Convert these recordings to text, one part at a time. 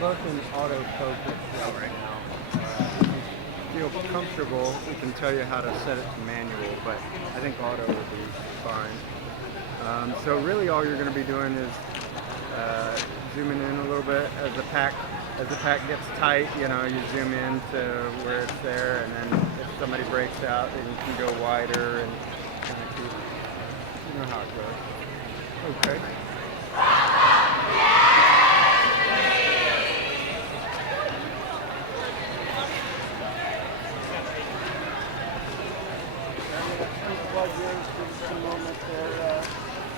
both in auto focus right now. If you feel comfortable, we can tell you how to set it to manual, but I think auto will be fine. So really all you're going to be doing is zooming in a little bit as the pack gets tight. You know, you zoom in to where it's there, and then if somebody breaks out, then you can go wider and kind of keep, you know how it goes. Okay.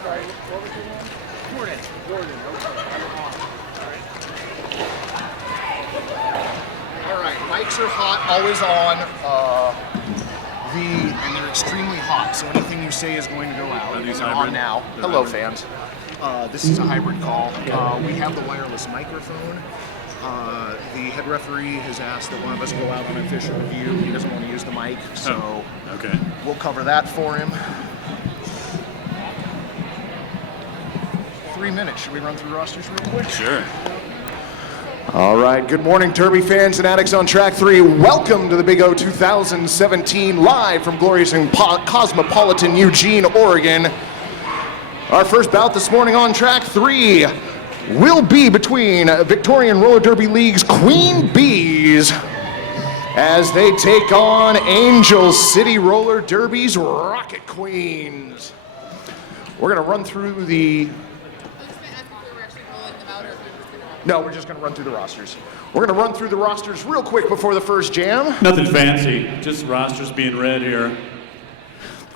Sorry, what was your name? Jordan. Jordan, okay. All right, mics are hot, always on. And they're extremely hot, so anything you say is going to go out. Are these They're hybrid? on now. They're Hello, hybrid. fans. This is a hybrid call. We have the wireless microphone. The head referee has asked that one of us go out on official review. He doesn't want to use the mic, so okay. We'll cover that for him. 3 minutes. Should we run through rosters real quick? Sure. All right. Good morning, Derby fans and addicts on track 3. Welcome to the Big O 2017, live from glorious and cosmopolitan Eugene, Oregon. Our first bout this morning on track 3 will be between Victorian Roller Derby League's Queen Bees as they take on Angel City Roller Derby's Rocket Queens. We're going to run through the... No, we're just going to run through the rosters. We're going to run through the rosters real quick before the first jam. Nothing fancy, just rosters being read here.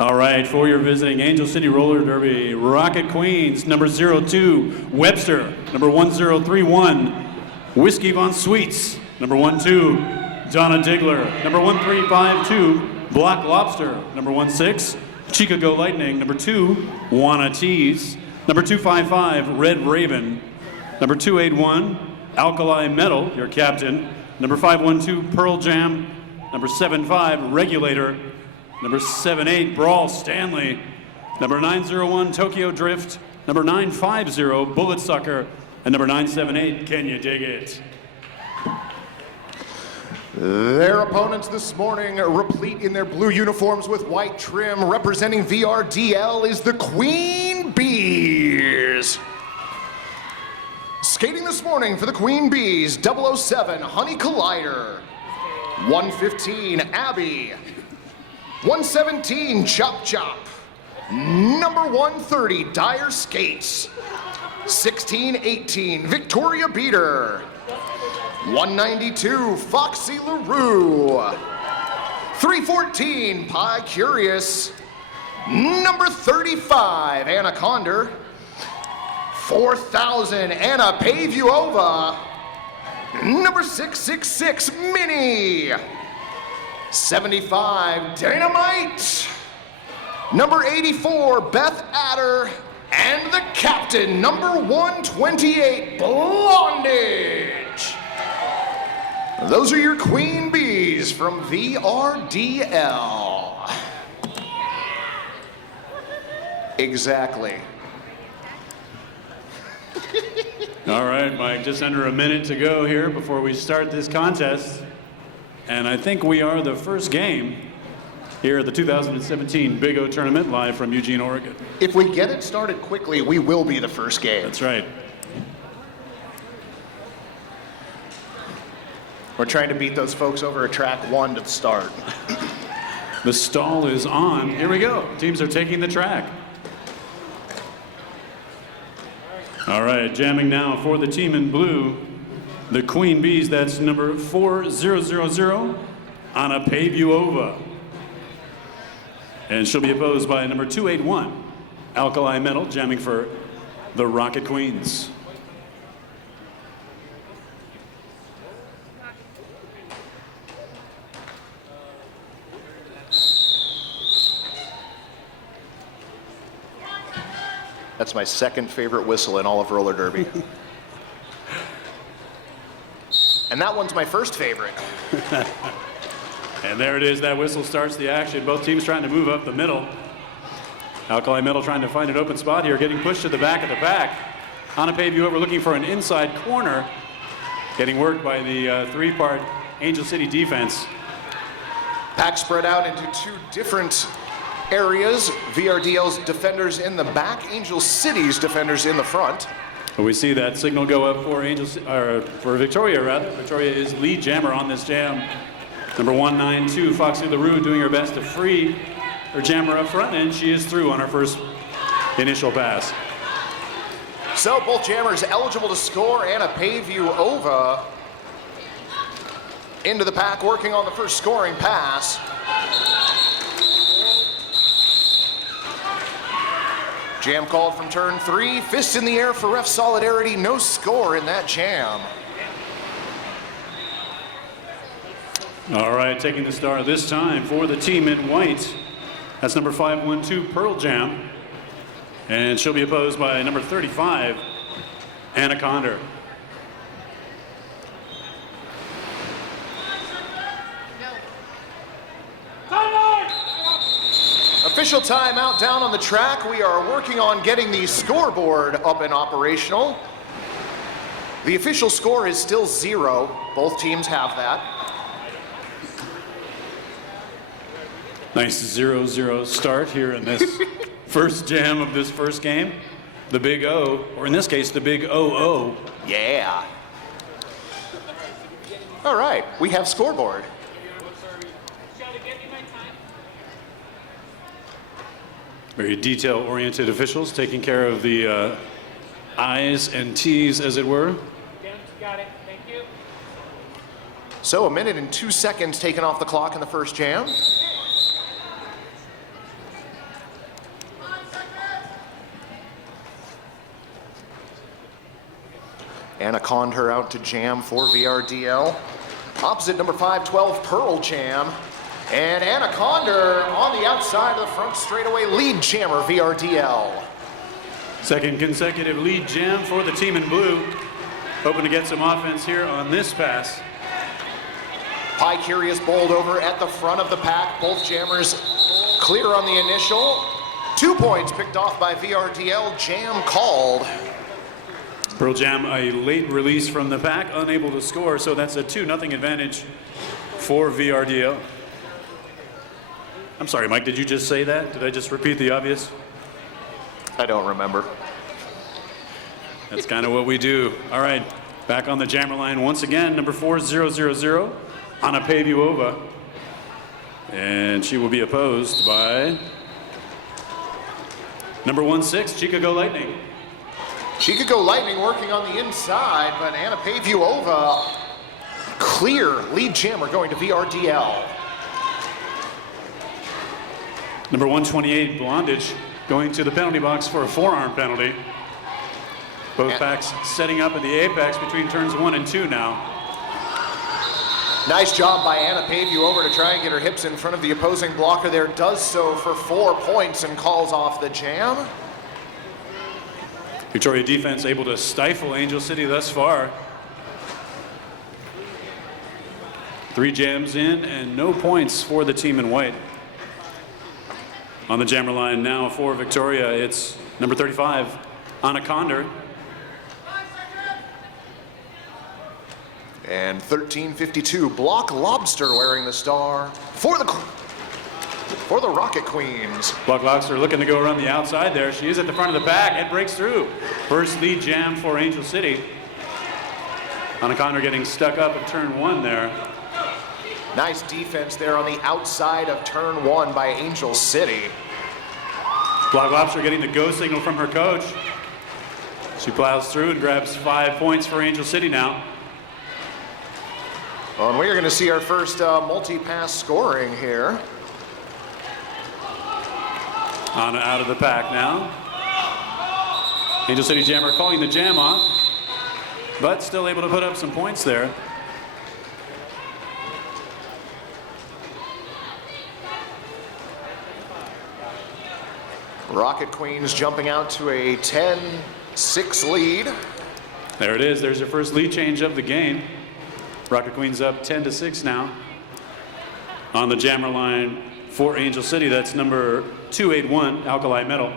All right, for your visiting Angel City Roller Derby, Rocket Queens, number 02, Webster, number 1031, Whiskey Von Sweets, number 12, Donna Diggler, number 1352, Black Lobster, number 16, Chicago Lightning, number 2, Wanna Tease, number 255, Red Raven, number 281, Alkali Metal, your captain, number 512, Pearl Jam, number 75, Regulator, number 78, Brawl Stanley, number 901, Tokyo Drift, number 950, Bullet Sucker, and number 978, Can You Dig It? Their opponents this morning, replete in their blue uniforms with white trim, representing VRDL, is the Queen Bees. Skating this morning for the Queen Bees, 007, Honey Collider, 115, Abby, 117, Chop Chop, number 130, Dire Skates, 1618, Victoria Beater, 192, Foxy LaRue, 314, Pie Curious, number 35, Anaconda, 4,000, Anna Pavuova, number 666, Minnie, 75, Dynamite, number 84, Beth Adder, and the captain, number 128, Blondage. Those are your Queen Bees from VRDL. Exactly. All right, Mike, just under a minute to go here before we start this contest. And I think we are the first game here at the 2017 Big O Tournament, live from Eugene, Oregon. If we get it started quickly, we will be the first game. That's right. We're trying to beat those folks over at track 1 to the start. The stall is on. Here we go. Teams are taking the track. All right, jamming now for the team in blue, the Queen Bees. That's number 4000, Anna Pavuova. And she'll be opposed by number 281, Alkali Metal, jamming for the Rocket Queens. That's my second favorite whistle in all of roller derby. And that one's my first favorite. And there it is, that whistle starts the action. Both teams trying to move up the middle. Alkali Metal trying to find an open spot here, getting pushed to the back of the pack. Anna Pavuova looking for an inside corner. getting worked by the three-part Angel City defense. Pack spread out into two different areas. VRDL's defenders in the back, Angel City's defenders in the front. We see that signal go up for for Victoria rather. Victoria is lead jammer on this jam. Number 192, Foxy LaRue, doing her best to free her jammer up front, and she is through on her first initial pass. So both jammers eligible to score. Anna Paveyova into the pack, working on the first scoring pass. Jam called from turn 3. Fist in the air for ref solidarity. No score in that jam. All right, taking the star this time for the team in white. That's number 512, Pearl Jam. And she'll be opposed by number 35, Anna Condor. Official timeout down on the track. We are working on getting the scoreboard up and operational. The official score is still 0. Both teams have that. Nice 0-0 start here in this first jam of this first game. The Big O, or in this case, the Big OO. Yeah. All right, we have scoreboard. Very detail-oriented officials taking care of the I's and T's, as it were. Got it. Thank you. So 1 minute and 2 seconds taken off the clock in the first jam. Anna Condor out to jam for VRDL. Opposite number 512, Pearl Jam. And Anna Condor on the outside of the front straightaway, lead jammer VRDL. Second consecutive lead jam for the team in blue. Hoping to get some offense here on this pass. Pie Curious bowled over at the front of the pack. Both jammers clear on the initial. 2 points picked off by VRDL, jam called. Pearl Jam, a late release from the pack, unable to score, so that's a 2-0 advantage for VRDL. I'm sorry, Mike, did you just say that? Did I just repeat the obvious? I don't remember. That's kind of what we do. All right, back on the jammer line once again, number 4000, Anna Paveyova. And she will be opposed by number 16, Chicago Lightning. Chicago Lightning working on the inside, but Anna Paveyova, clear lead jammer going to VRDL. Number 128, Blondage, going to the penalty box for a forearm penalty. Both packs setting up at the apex between turns 1 and 2 now. Nice job by Anna Paveyova to try and get her hips in front of the opposing blocker there. Does so for 4 points and calls off the jam. Victoria defense able to stifle Angel City thus far. 3 jams in and no points for the team in white. On the jammer line now for Victoria, it's number 35, Anna Condor. And 1352, Block Lobster wearing the star for the Rocket Queens. Block Lobster looking to go around the outside there. She is at the front of the pack and breaks through. First lead jam for Angel City. Anna Condor getting stuck up at turn 1 there. Nice defense there on the outside of turn 1 by Angel City. Block Lobster getting the go signal from her coach. She plows through and grabs 5 points for Angel City now. Well, and we are going to see our first multi-pass scoring here. Anna out of the pack now. Angel City jammer calling the jam off, but still able to put up some points there. Rocket Queens jumping out to a 10-6 lead. There it is. There's your first lead change of the game. Rocket Queens up 10-6 now. On the jammer line for Angel City, that's number 281, Alkali Metal.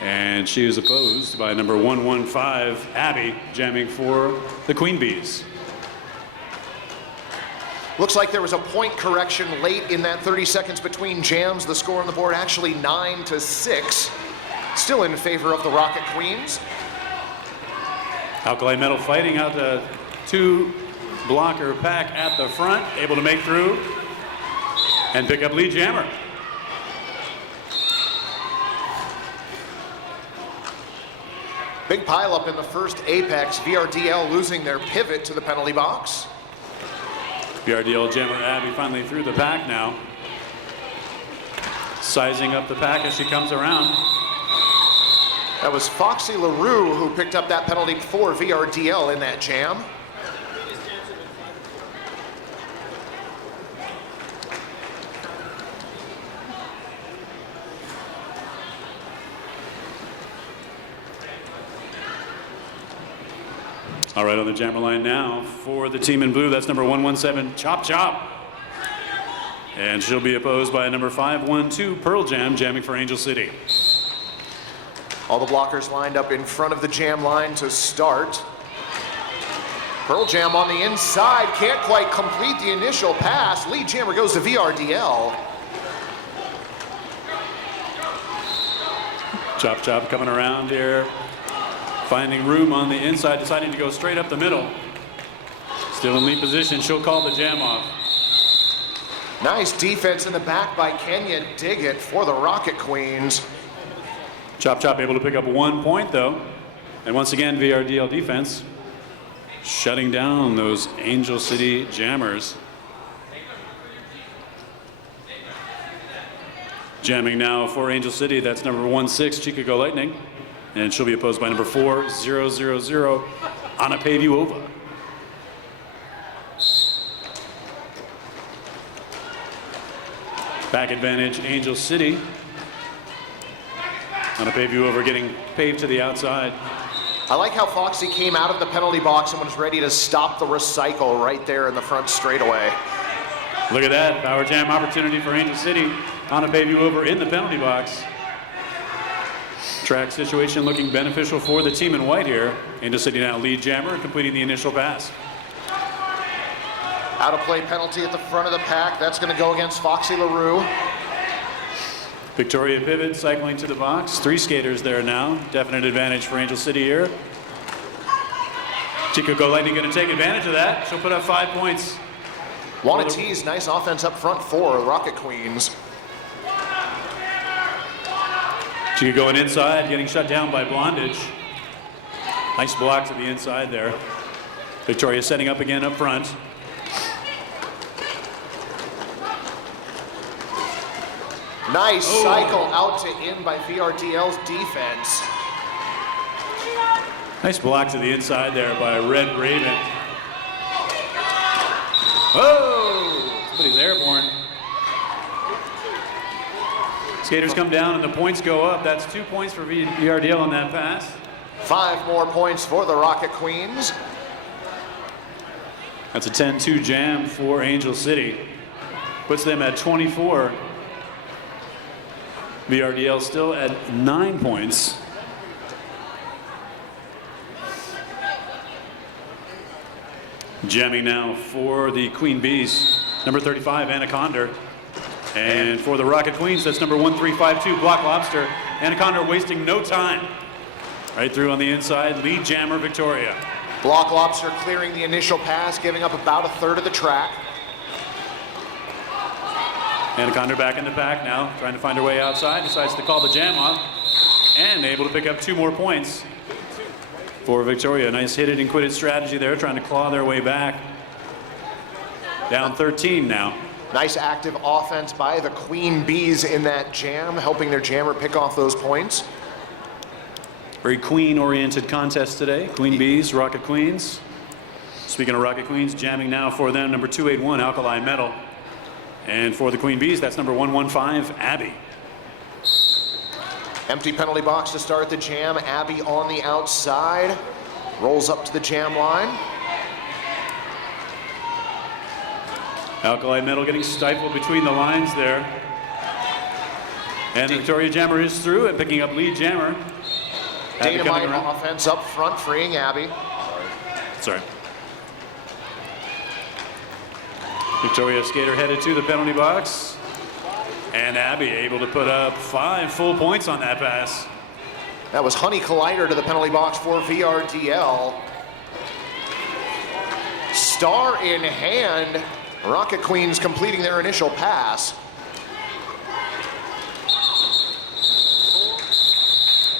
And she is opposed by number 115, Abby, jamming for the Queen Bees. Looks like there was a point correction late in that 30 seconds between jams. The score on the board actually 9-6. Still in favor of the Rocket Queens. Alkali Metal fighting out the two blocker pack at the front, able to make through and pick up lead jammer. Big pileup in the first apex. VRDL losing their pivot to the penalty box. VRDL jammer Abby finally through the pack now. Sizing up the pack as she comes around. That was Foxy LaRue who picked up that penalty for VRDL in that jam. All right, on the jammer line now for the team in blue, that's number 117, Chop Chop. And she'll be opposed by number 512, Pearl Jam, jamming for Angel City. All the blockers lined up in front of the jam line to start. Pearl Jam on the inside, can't quite complete the initial pass. Lead jammer goes to VRDL. Chop Chop coming around here, finding room on the inside, deciding to go straight up the middle. Still in lead position, she'll call the jam off. Nice defense in the back by Kenya Diggett for the Rocket Queens. Chop Chop able to pick up 1 point though. And once again, VRDL defense shutting down those Angel City jammers. Jamming now for Angel City, that's number 16, Chicago Lightning. And she'll be opposed by number 4000, Anna Pavuova. Back advantage, Angel City. Anna Pavuova getting paved to the outside. I like how Foxy came out of the penalty box and was ready to stop the recycle right there in the front straightaway. Look at that, power jam opportunity for Angel City. Anna Pavuova in the penalty box. Track situation looking beneficial for the team in white here. Angel City now lead jammer, completing the initial pass. Out of play penalty at the front of the pack. That's going to go against Foxy LaRue. Victoria pivot, cycling to the box. 3 skaters there now. Definite advantage for Angel City here. Chicago Lightning going to take advantage of that. She'll put up 5 points. Wanna tease, nice offense up front for Rocket Queens. Chica going inside, getting shut down by Blondage. Nice block to the inside there. Victoria setting up again up front. Nice cycle out to in by VRDL's defense. Nice block to the inside there by Red Raven. Oh, somebody's airborne. Skaters come down and the points go up. That's 2 points for VRDL on that pass. 5 more points for the Rocket Queens. That's a 10-2 jam for Angel City. Puts them at 24. VRDL still at 9 points. Jamming now for the Queen Bees, number 35, Anaconda. And for the Rocket Queens, that's number 1352, Block Lobster. Anaconda wasting no time. Right through on the inside, lead jammer Victoria. Block Lobster clearing the initial pass, giving up about a third of the track. Anaconda back in the pack now, trying to find her way outside, decides to call the jam off, and able to pick up 2 more points for Victoria. Nice hit it and quit it strategy there, trying to claw their way back. Down 13 now. Nice active offense by the Queen Bees in that jam, helping their jammer pick off those points. Very queen-oriented contest today. Queen Bees, Rocket Queens. Speaking of Rocket Queens, jamming now for them, number 281, Alkali Metal. And for the Queen Bees, that's number 115, Abby. Empty penalty box to start the jam. Abby on the outside. Rolls up to the jam line. Alkali Metal getting stifled between the lines there. And the Victoria Jammer is through and picking up lead jammer. Abby coming Dynamite around. offense up front, freeing Abby. Sorry. Victoria skater headed to the penalty box. And Abby able to put up 5 full points on that pass. That was Honey Collider to the penalty box for VRDL. Star in hand. Rocket Queens completing their initial pass.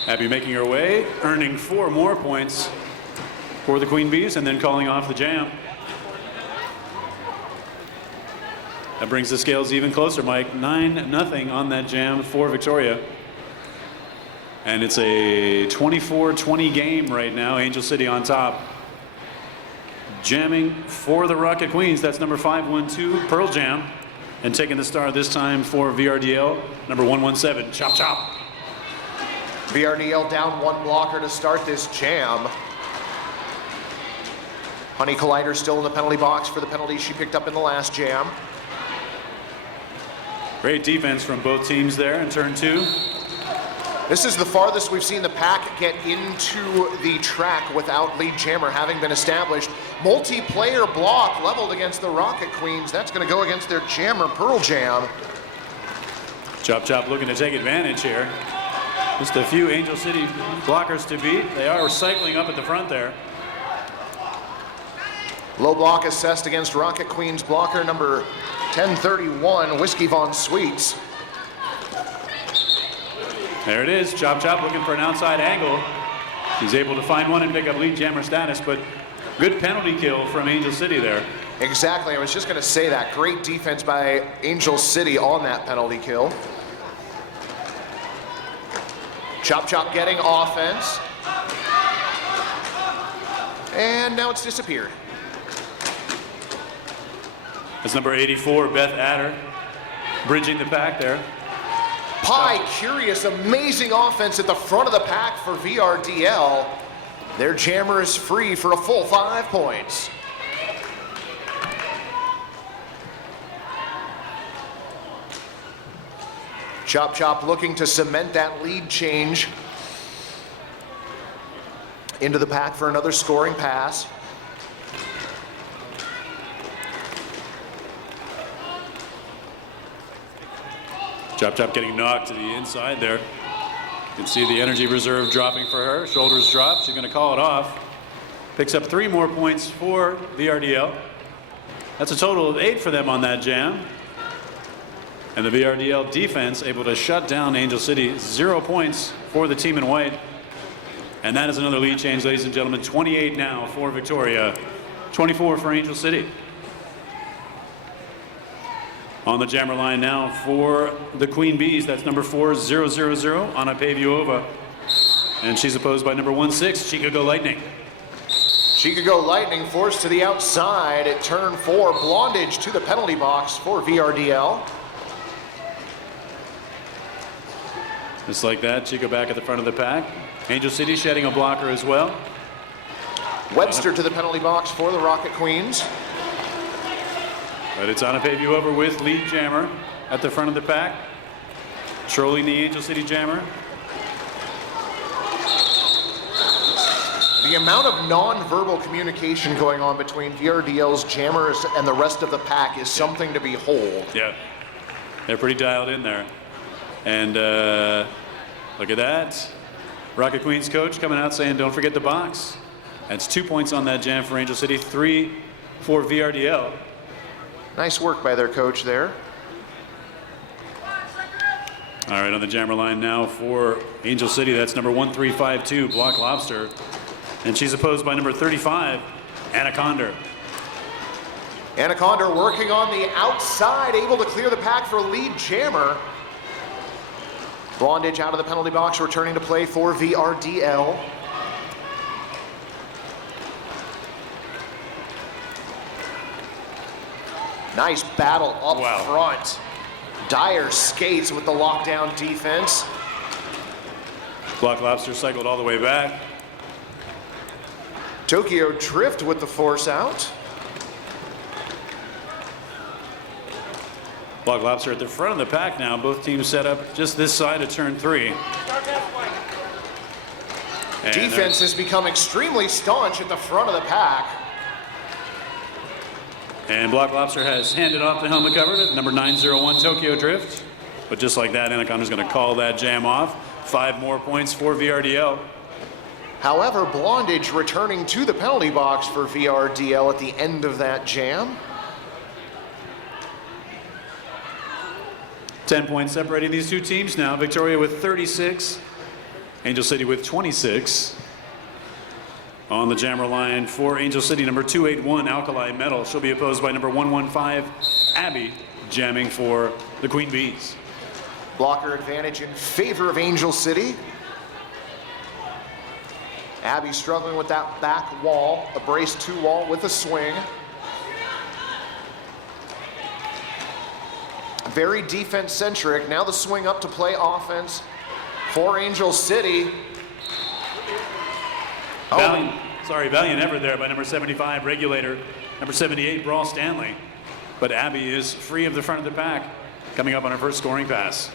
Abby making her way, earning 4 more points for the Queen Bees, and then calling off the jam. That brings the scales even closer, Mike. 9-0 on that jam for Victoria. And it's a 24-20 game right now. Angel City on top. Jamming for the Rocket Queens. That's number 512, Pearl Jam. And taking the star this time for VRDL, number 117, Chop Chop. VRDL down 1 blocker to start this jam. Honey Collider still in the penalty box for the penalty she picked up in the last jam. Great defense from both teams there in turn 2. This is the farthest we've seen the pack get into the track without lead jammer having been established. Multiplayer block leveled against the Rocket Queens. That's going to go against their jammer, Pearl Jam. Chop Chop looking to take advantage here. Just a few Angel City blockers to beat. They are cycling up at the front there. Low block assessed against Rocket Queens blocker number 1031, Whiskey Von Sweets. There it is, Chop Chop looking for an outside angle. He's able to find one and pick up lead jammer status, but good penalty kill from Angel City there. Exactly, I was just going to say that. Great defense by Angel City on that penalty kill. Chop Chop getting offense. And now it's disappeared. That's number 84, Beth Adder, bridging the pack there. Pie, curious, amazing offense at the front of the pack for VRDL. Their jammer is free for a full 5 points. Chop Chop looking to cement that lead change into the pack for another scoring pass. Chop Chop getting knocked to the inside there. You can see the energy reserve dropping for her. Shoulders drop. She's going to call it off. Picks up 3 more points for VRDL. That's a total of 8 for them on that jam. And the VRDL defense able to shut down Angel City. 0 points for the team in white. And that is another lead change, ladies and gentlemen. 28 now for Victoria. 24 for Angel City. On the jammer line now for the Queen Bees, that's number 4000, Anna Paviova. And she's opposed by number 16, Chicago Lightning. Chicago Lightning forced to the outside at turn 4. Blondage to the penalty box for VRDL. Just like that, Chico back at the front of the pack. Angel City shedding a blocker as well. Webster to the penalty box for the Rocket Queens. But it's Anna Paviova with lead jammer at the front of the pack. Trolling the Angel City jammer. The amount of non-verbal communication going on between VRDL's jammers and the rest of the pack is something to behold. Yeah, they're pretty dialed in there. And look at that. Rocket Queens coach coming out saying, don't forget the box. That's 2 points on that jam for Angel City, 3 for VRDL. Nice work by their coach there. All right, on the jammer line now for Angel City, that's number 1352, Block Lobster. And she's opposed by number 35, Anaconda. Anaconda working on the outside, able to clear the pack for lead jammer. Blondage out of the penalty box, returning to play for VRDL. Nice battle up front. Dyer skates with the lockdown defense. Block Lobster cycled all the way back. Tokyo Drift with the force out. Black Lobster at the front of the pack now. Both teams set up just this side of turn 3. And Defense has become extremely staunch at the front of the pack. And Black Lobster has handed off the helmet cover to number 901 Tokyo Drift. But just like that, Anaconda's going to call that jam off. 5 more points for VRDL. However, Blondage returning to the penalty box for VRDL at the end of that jam. 10 points separating these two teams now. Victoria with 36, Angel City with 26. On the jammer line for Angel City, number 281 Alkali Metal. She'll be opposed by number 115 Abby, jamming for the Queen Bees. Blocker advantage in favor of Angel City. Abby struggling with that back wall, a brace 2 wall with a swing. Very defense centric. Now the swing up to play offense for Angel City. Valiant effort there by number 75 Regulator, number 78 Brawl Stanley. But Abby is free of the front of the pack, coming up on her first scoring pass.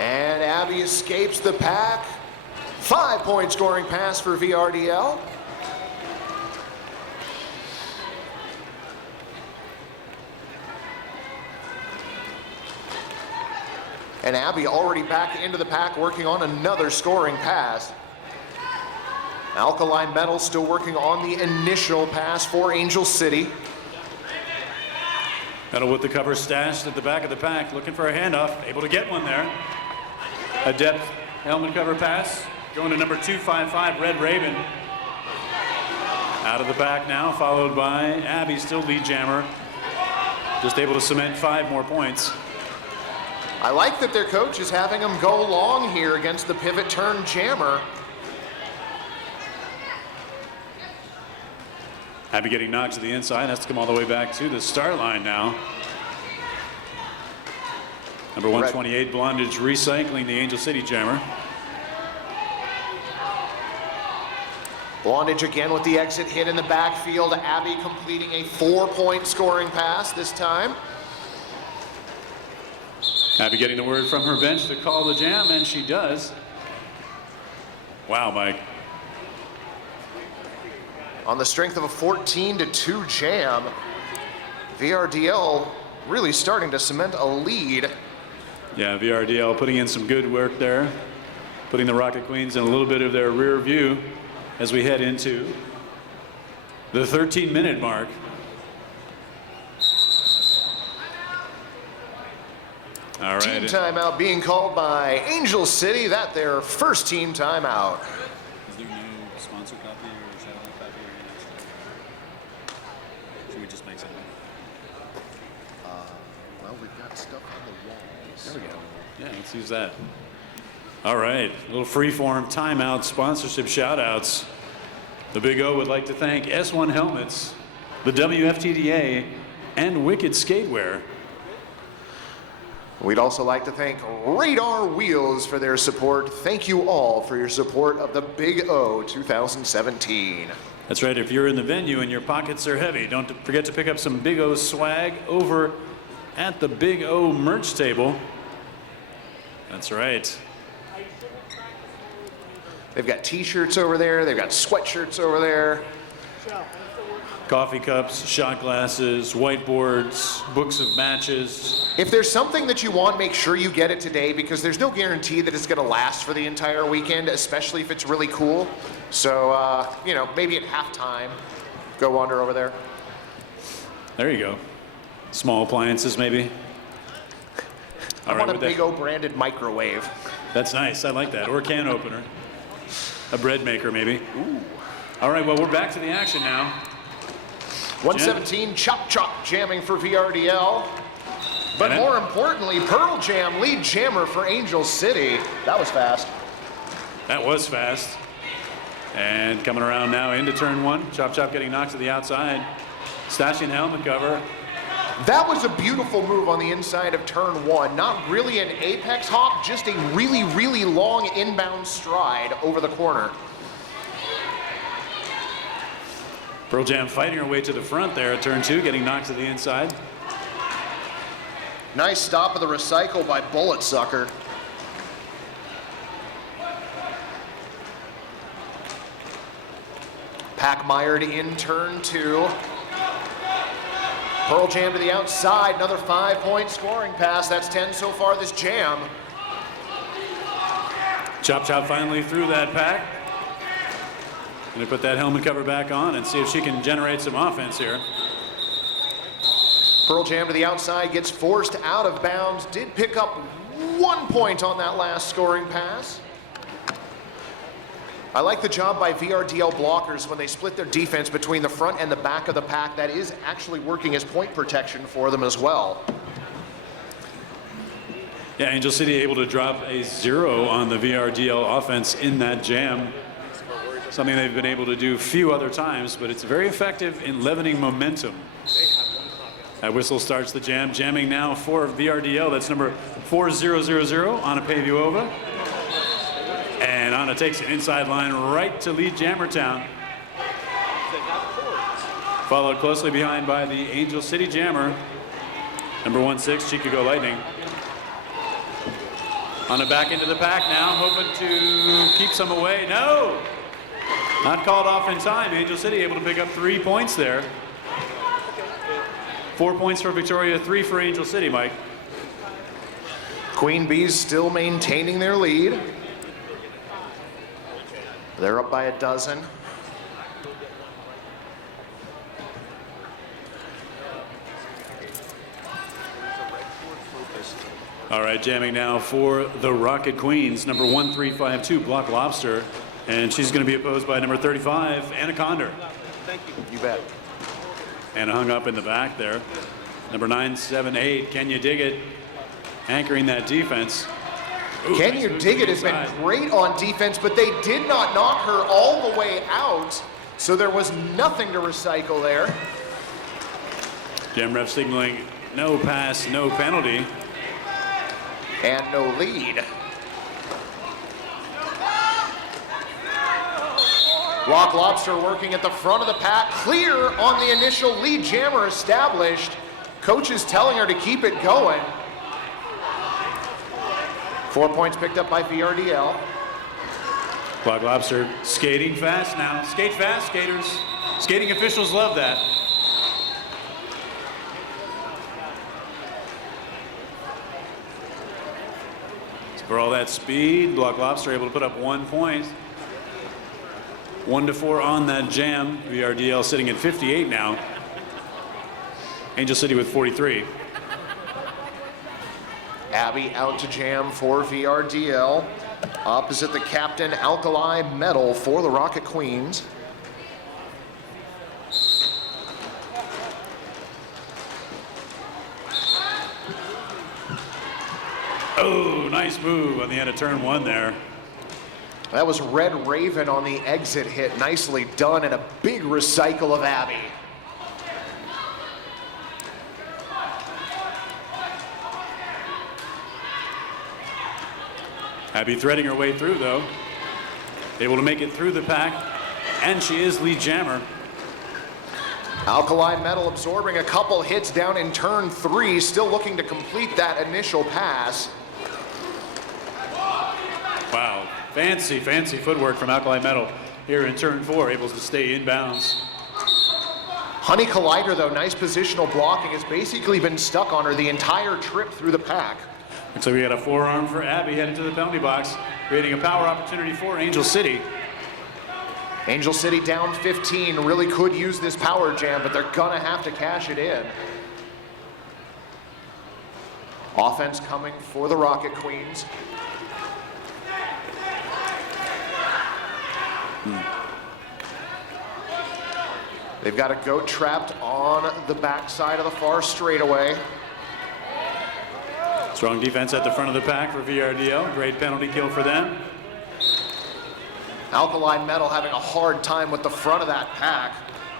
And Abby escapes the pack. 5-point scoring pass for VRDL. And Abby already back into the pack, working on another scoring pass. Alkali Metal still working on the initial pass for Angel City. Metal with the cover stashed at the back of the pack, looking for a handoff, able to get one there. A depth helmet cover pass, going to number 255 Red Raven. Out of the pack now, followed by Abby, still lead jammer. Just able to cement 5 more points. I like that their coach is having them go long here against the pivot turn jammer. Abby getting knocked to the inside, has to come all the way back to the start line now. Number 128 Blondage recycling the Angel City jammer. Blondage again with the exit hit in the backfield. Abby completing a 4-point scoring pass this time. Abby getting the word from her bench to call the jam, and she does. Wow, Mike. On the strength of a 14-2 jam, VRDL really starting to cement a lead. Yeah, VRDL putting in some good work there, putting the Rocket Queens in a little bit of their rear view as we head into the 13-minute mark. All right. Team timeout being called by Angel City. That their first team timeout. Is there no sponsor copy or shout out copy or should we just make something? Well, we've got stuff on the walls. There we go. Yeah, let's use that. All right, a little freeform timeout sponsorship shout outs. The Big O would like to thank S1 Helmets, the WFTDA, and Wicked Skatewear. We'd also like to thank Radar Wheels for their support. Thank you all for your support of the Big O 2017. That's right, if you're in the venue and your pockets are heavy, don't forget to pick up some Big O swag over at the Big O merch table. That's right. They've got t-shirts over there, they've got sweatshirts over there. Coffee cups, shot glasses, whiteboards, books of matches. If there's something that you want, make sure you get it today because there's no guarantee that it's going to last for the entire weekend, especially if it's really cool. So, you know, maybe at halftime, go wander over there. There you go. Small appliances, maybe. I want a Big O branded microwave. That's nice. I like that. Or a can opener. A bread maker, maybe. Ooh. All right, well, we're back to the action now. 117 Chop Chop jamming for VRDL. But more importantly, Pearl Jam lead jammer for Angel City. That was fast. That was fast. And coming around now into turn 1. Chop Chop getting knocked to the outside. Stashing helmet cover. That was a beautiful move on the inside of turn 1. Not really an apex hop, just a really, really long inbound stride over the corner. Pearl Jam fighting her way to the front there at turn 2, getting knocked to the inside. Nice stop of the recycle by Bullet Sucker. Pack mired in turn 2. Pearl Jam to the outside, another 5-point scoring pass. That's 10 so far this jam. Chop Chop finally through that pack. Gonna put that helmet cover back on and see if she can generate some offense here. Pearl Jam to the outside, gets forced out of bounds. Did pick up 1 point on that last scoring pass. I like the job by VRDL blockers when they split their defense between the front and the back of the pack. That is actually working as point protection for them as well. Yeah, Angel City able to drop a 0 on the VRDL offense in that jam. Something they've been able to do few other times, but it's very effective in leavening momentum. That whistle starts the jam. Jamming now for VRDL. That's number 4000, Anna Pavuova. And Anna takes an inside line right to lead Jammertown. Followed closely behind by the Angel City Jammer. Number 16, Chicago Lightning. Anna back into the pack now, hoping to keep some away. No! Not called off in time. Angel City able to pick up 3 points there. 4 points for Victoria, 3 for Angel City, Mike. Queen Bees still maintaining their lead. They're up by a dozen. All right, jamming now for the Rocket Queens, number 1352, Block Lobster. And she's going to be opposed by number 35, Anaconda. Thank you. You bet. Anna hung up in the back there. Number 978, Can You Dig It? Anchoring that defense. Ooh, Can nice You move Dig to It the has been inside. great on defense, but they did not knock her all the way out, so there was nothing to recycle there. Jam ref signaling no pass, no penalty. And no lead. Block Lobster working at the front of the pack, clear on the initial lead. Jammer established. Coach is telling her to keep it going. 4 points picked up by VRDL. Block Lobster skating fast now. Skate fast, skaters. Skating officials love that. For all that speed, Block Lobster able to put up 1 point. 1-4 on that jam. VRDL sitting at 58 now. Angel City with 43. Abby out to jam for VRDL. Opposite the captain, Alkali Metal for the Rocket Queens. Oh, nice move on the end of turn 1 there. That was Red Raven on the exit hit. Nicely done, and a big recycle of Abby. Abby threading her way through, though. Able to make it through the pack, and she is lead jammer. Alkali Metal absorbing a couple hits down in turn 3, still looking to complete that initial pass. Wow, fancy, fancy footwork from Alkali Metal here in turn 4, able to stay inbounds. Honey Collider, though, nice positional blocking, has basically been stuck on her the entire trip through the pack. Looks like we got a forearm for Abby headed to the penalty box, creating a power opportunity for Angel City. Angel City down 15, really could use this power jam, but they're gonna have to cash it in. Offense coming for the Rocket Queens. They've got a goat trapped on the backside of the far straightaway. Strong defense at the front of the pack for VRDL. Great penalty kill for them. Alkali Metal having a hard time with the front of that pack.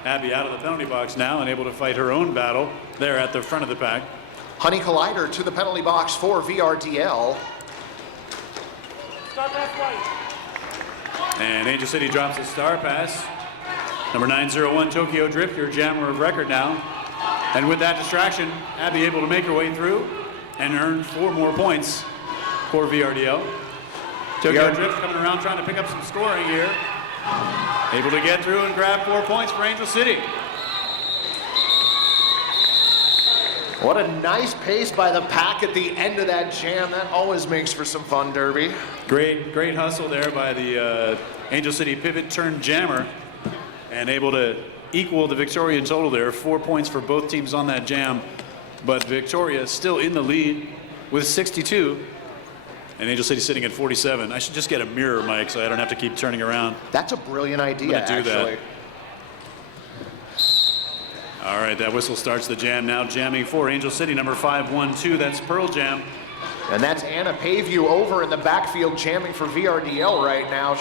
Abby out of the penalty box now and able to fight her own battle there at the front of the pack. Honey Collider to the penalty box for VRDL. Start that flight. And Angel City drops a star pass. Number 901, Tokyo Drift, your jammer of record now. And with that distraction, Abby able to make her way through and earn 4 more points for VRDL. Tokyo Drift coming around trying to pick up some scoring here. Able to get through and grab 4 points for Angel City. What a nice pace by the pack at the end of that jam. That always makes for some fun, Derby. Great hustle there by the Angel City pivot turn jammer, and able to equal the Victorian total there. 4 points for both teams on that jam, but Victoria still in the lead with 62, and Angel City sitting at 47. I should just get a mirror mic so I don't have to keep turning around. That's a brilliant idea, I'm gonna do actually. that. All right, that whistle starts the jam now. Jamming for Angel City, number 512, that's Pearl Jam. And that's Anna Paveview over in the backfield jamming for VRDL right now.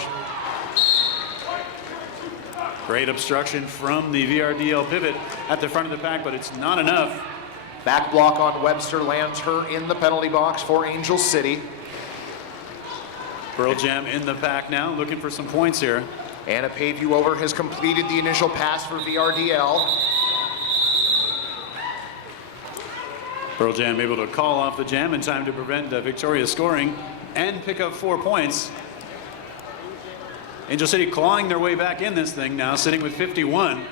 Great obstruction from the VRDL pivot at the front of the pack, but it's not enough. Back block on Webster lands her in the penalty box for Angel City. Pearl Jam in the pack now, looking for some points here. Anna Paveview over has completed the initial pass for VRDL. Pearl Jam able to call off the jam in time to prevent Victoria scoring and pick up 4 points. Angel City clawing their way back in this thing now, sitting with 51.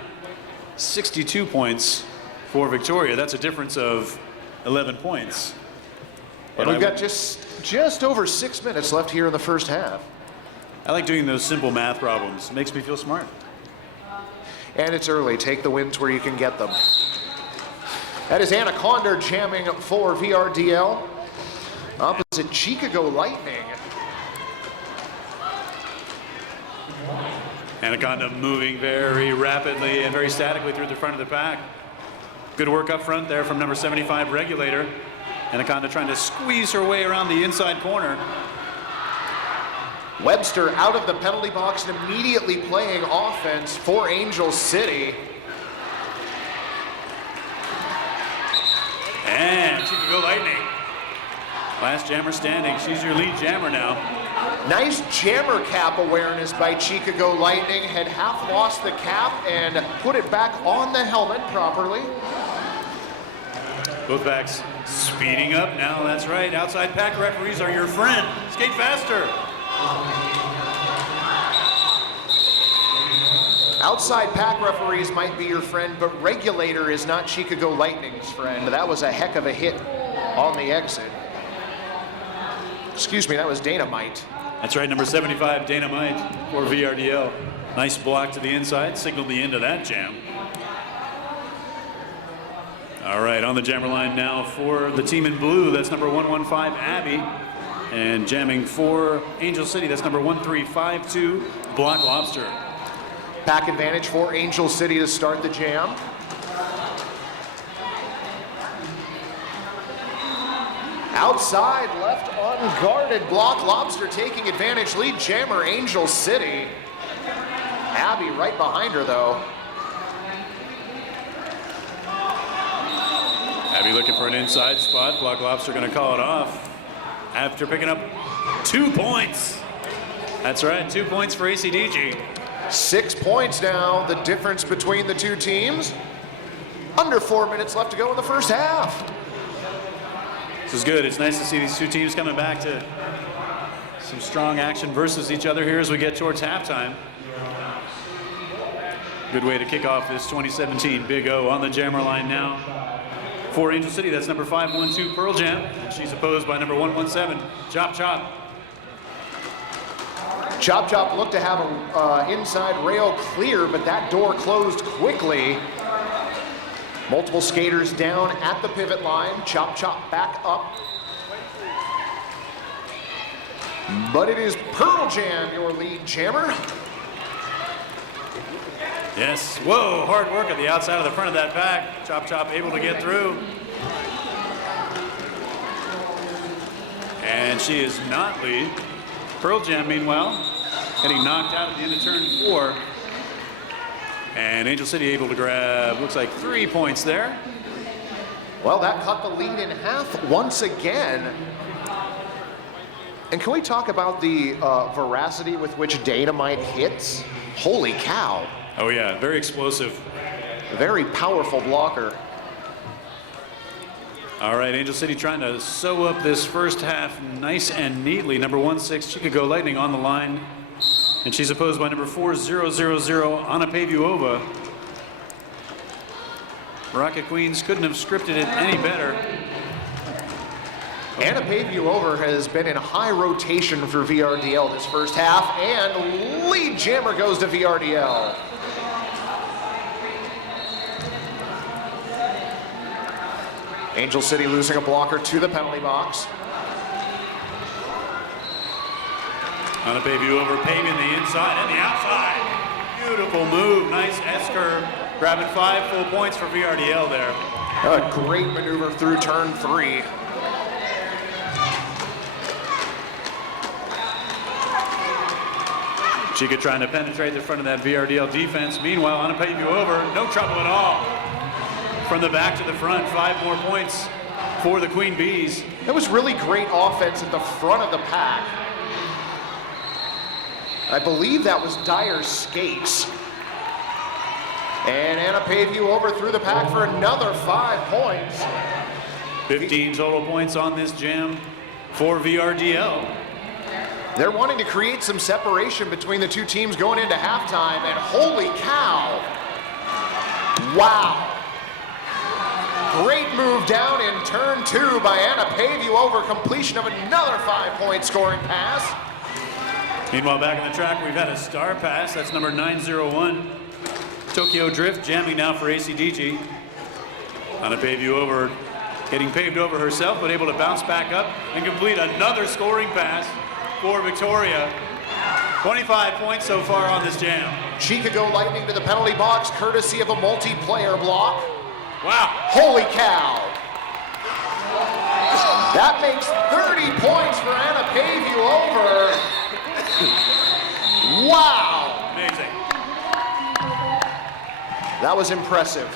62 points for Victoria. That's a difference of 11 points. And we've got just over 6 minutes left here in the first half. I like doing those simple math problems. It makes me feel smart. And it's early. Take the wins where you can get them. That is Anna Condor jamming for VRDL. Opposite Chicago Lightning. Anaconda moving very rapidly and very statically through the front of the pack. Good work up front there from number 75, Regulator. Anaconda trying to squeeze her way around the inside corner. Webster out of the penalty box and immediately playing offense for Angel City. And Chicago Lightning. Last jammer standing. She's your lead jammer now. Nice jammer cap awareness by Chicago Lightning. Had half lost the cap and put it back on the helmet properly. Both backs speeding up now. That's right. Outside pack referees are your friend. Skate faster. Outside pack referees might be your friend, but Regulator is not Chicago Lightning's friend. That was a heck of a hit on the exit. Excuse me, that was Dynamite. That's right, number 75, Dynamite for VRDL. Nice block to the inside, signaled the end of that jam. All right, on the jammer line now for the team in blue, that's number 115, Abby. And jamming for Angel City, that's number 1352, Black Lobster. Pack advantage for Angel City to start the jam. Outside, left unguarded, Black Lobster taking advantage, lead jammer Angel City. Abby right behind her though. Abby looking for an inside spot, Black Lobster gonna call it off after picking up 2 points. That's right, 2 points for ACDG. 6 points now, the difference between the two teams. Under 4 minutes left to go in the first half. This is good. It's nice to see these two teams coming back to some strong action versus each other here as we get towards halftime. Good way to kick off this 2017 Big O. On the jammer line now for Angel City. That's number 512, Pearl Jam. And she's opposed by number 117, Chop Chop. Chop Chop looked to have an inside rail clear, but that door closed quickly. Multiple skaters down at the pivot line. Chop Chop back up. But it is Pearl Jam, your lead jammer. Yes, whoa, hard work at the outside of the front of that pack. Chop Chop able to get through. And she is not lead. Pearl Jam, meanwhile, getting knocked out at the end of turn 4. And Angel City able to grab, looks like 3 points there. Well, that cut the lead in half once again. And can we talk about the veracity with which Dynamite hits? Holy cow. Oh yeah, very explosive. Very powerful blocker. All right, Angel City trying to sew up this first half nice and neatly. Number 1-6, Chicago Lightning on the line. And she's opposed by number 4-0-0-0, Anna Pavuova. Rocket Queens couldn't have scripted it any better. Anna Pavuova has been in high rotation for VRDL this first half, and lead jammer goes to VRDL. Angel City losing a blocker to the penalty box. Anna Pavuova paving the inside and the outside. Beautiful move, nice S-curve. Grabbing 5 full points for VRDL there. A great maneuver through turn 3. Chica trying to penetrate the front of that VRDL defense. Meanwhile, Anna Pavuova, no trouble at all. From the back to the front, 5 more points for the Queen Bees. That was really great offense at the front of the pack. I believe that was Dyer's skates. And Anna Pavuova through the pack for another 5 points. 15 total points on this jam for VRDL. They're wanting to create some separation between the two teams going into halftime, and holy cow. Wow. Great move down in turn 2 by Anna Pavuova, completion of another 5-point scoring pass. Meanwhile, back on the track, we've had a star pass. That's number 901. Tokyo Drift jamming now for ACDG. Anna Pavuova getting paved over herself, but able to bounce back up and complete another scoring pass for Victoria. 25 points so far on this jam. Chicago Lightning to the penalty box, courtesy of a multiplayer block. Wow. Holy cow. That makes 30 points for Anna Pavuova. Wow. Amazing. That was impressive.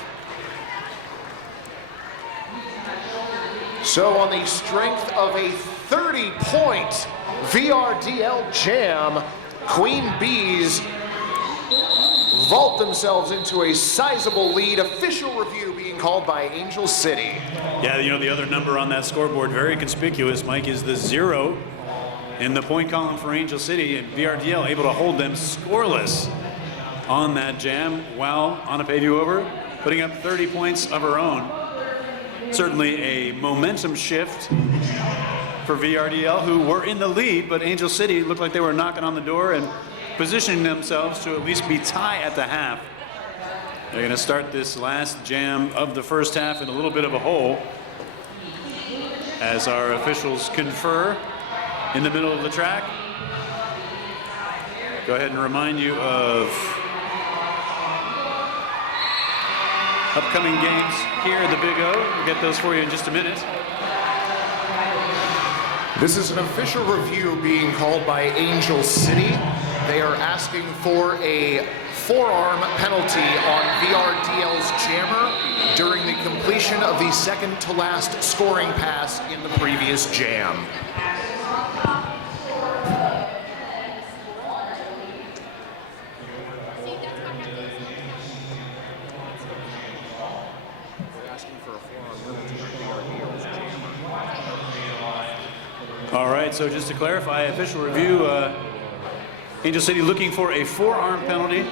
So on the strength of a 30-point VRDL jam, Queen Bees vault themselves into a sizable lead. Official review being called by Angel City. Yeah, you know, the other number on that scoreboard, very conspicuous, Mike, is the 0 in the point column for Angel City, and VRDL able to hold them scoreless on that jam, while Anna Pavuova putting up 30 points of her own. Certainly a momentum shift for VRDL, who were in the lead, but Angel City looked like they were knocking on the door and positioning themselves to at least be tied at the half. They're going to start this last jam of the first half in a little bit of a hole, as our officials confer in the middle of the track. Go ahead and remind you of upcoming games here at the Big O. We'll get those for you in just a minute. This is an official review being called by Angel City. They are asking for a forearm penalty on VRDL's jammer during the completion of the second to last scoring pass in the previous jam. All right, so just to clarify, official review, Angel City looking for a forearm penalty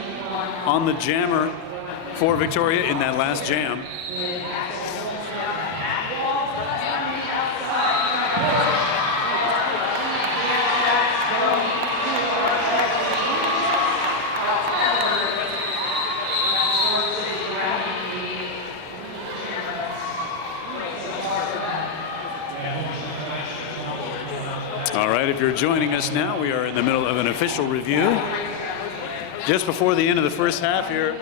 on the jammer for Victoria in that last jam. All right, if you're joining us now, we are in the middle of an official review. Just before the end of the first half here,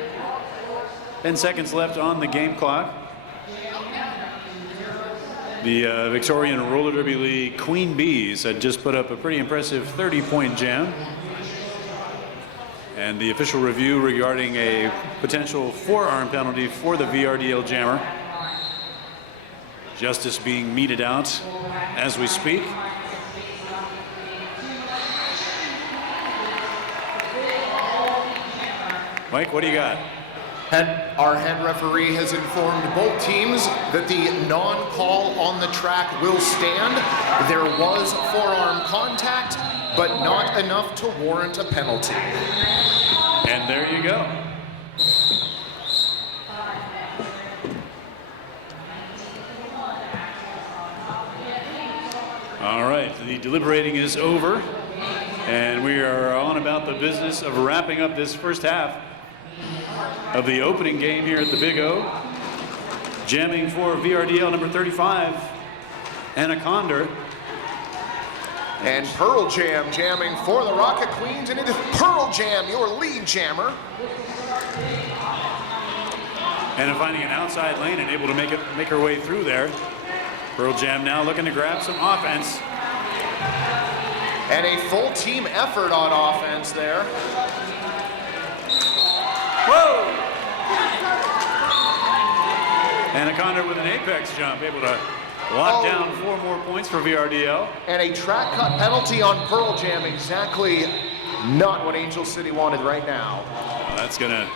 10 seconds left on the game clock. The Victorian Roller Derby League Queen Bees had just put up a pretty impressive 30-point jam. And the official review regarding a potential forearm penalty for the VRDL jammer. Justice being meted out as we speak. Mike, what do you got? Our head referee has informed both teams that the non-call on the track will stand. There was forearm contact, but not enough to warrant a penalty. And there you go. All right, the deliberating is over, and we are on about the business of wrapping up this first half of the opening game here at the Big O. Jamming for VRDL number 35, Anaconda. And Pearl Jam jamming for the Rocket Queens, and it is Pearl Jam, your lead jammer. And finding an outside lane and able to make her way through there. Pearl Jam now looking to grab some offense. And a full team effort on offense there. Whoa! Anaconda with an apex jump, able to lock down 4 more points for VRDL. And a track cut penalty on Pearl Jam, exactly not what Angel City wanted right now. That's gonna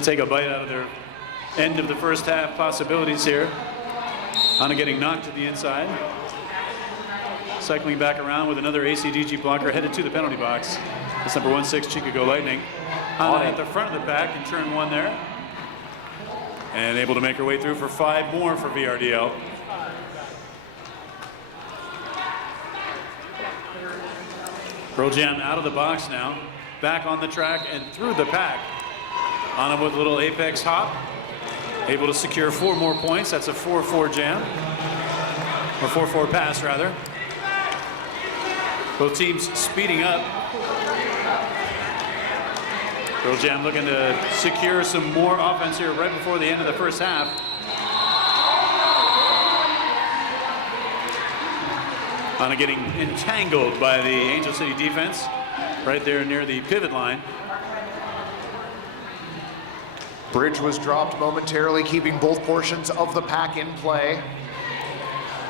take a bite out of their end of the first half possibilities here. Anna getting knocked to the inside. Cycling back around with another ACDG blocker headed to the penalty box. That's number 16, Chicago Lightning. Anna at the front of the pack in turn 1 there. And able to make her way through for 5 more for VRDL. Pearl Jam out of the box now. Back on the track and through the pack. Anna with a little apex hop. Able to secure 4 more points. That's a 4-4 jam. Or 4-4 pass, rather. Both teams speeding up. Pearl Jam looking to secure some more offense here right before the end of the first half. Anna getting entangled by the Angel City defense right there near the pivot line. Bridge was dropped momentarily, keeping both portions of the pack in play.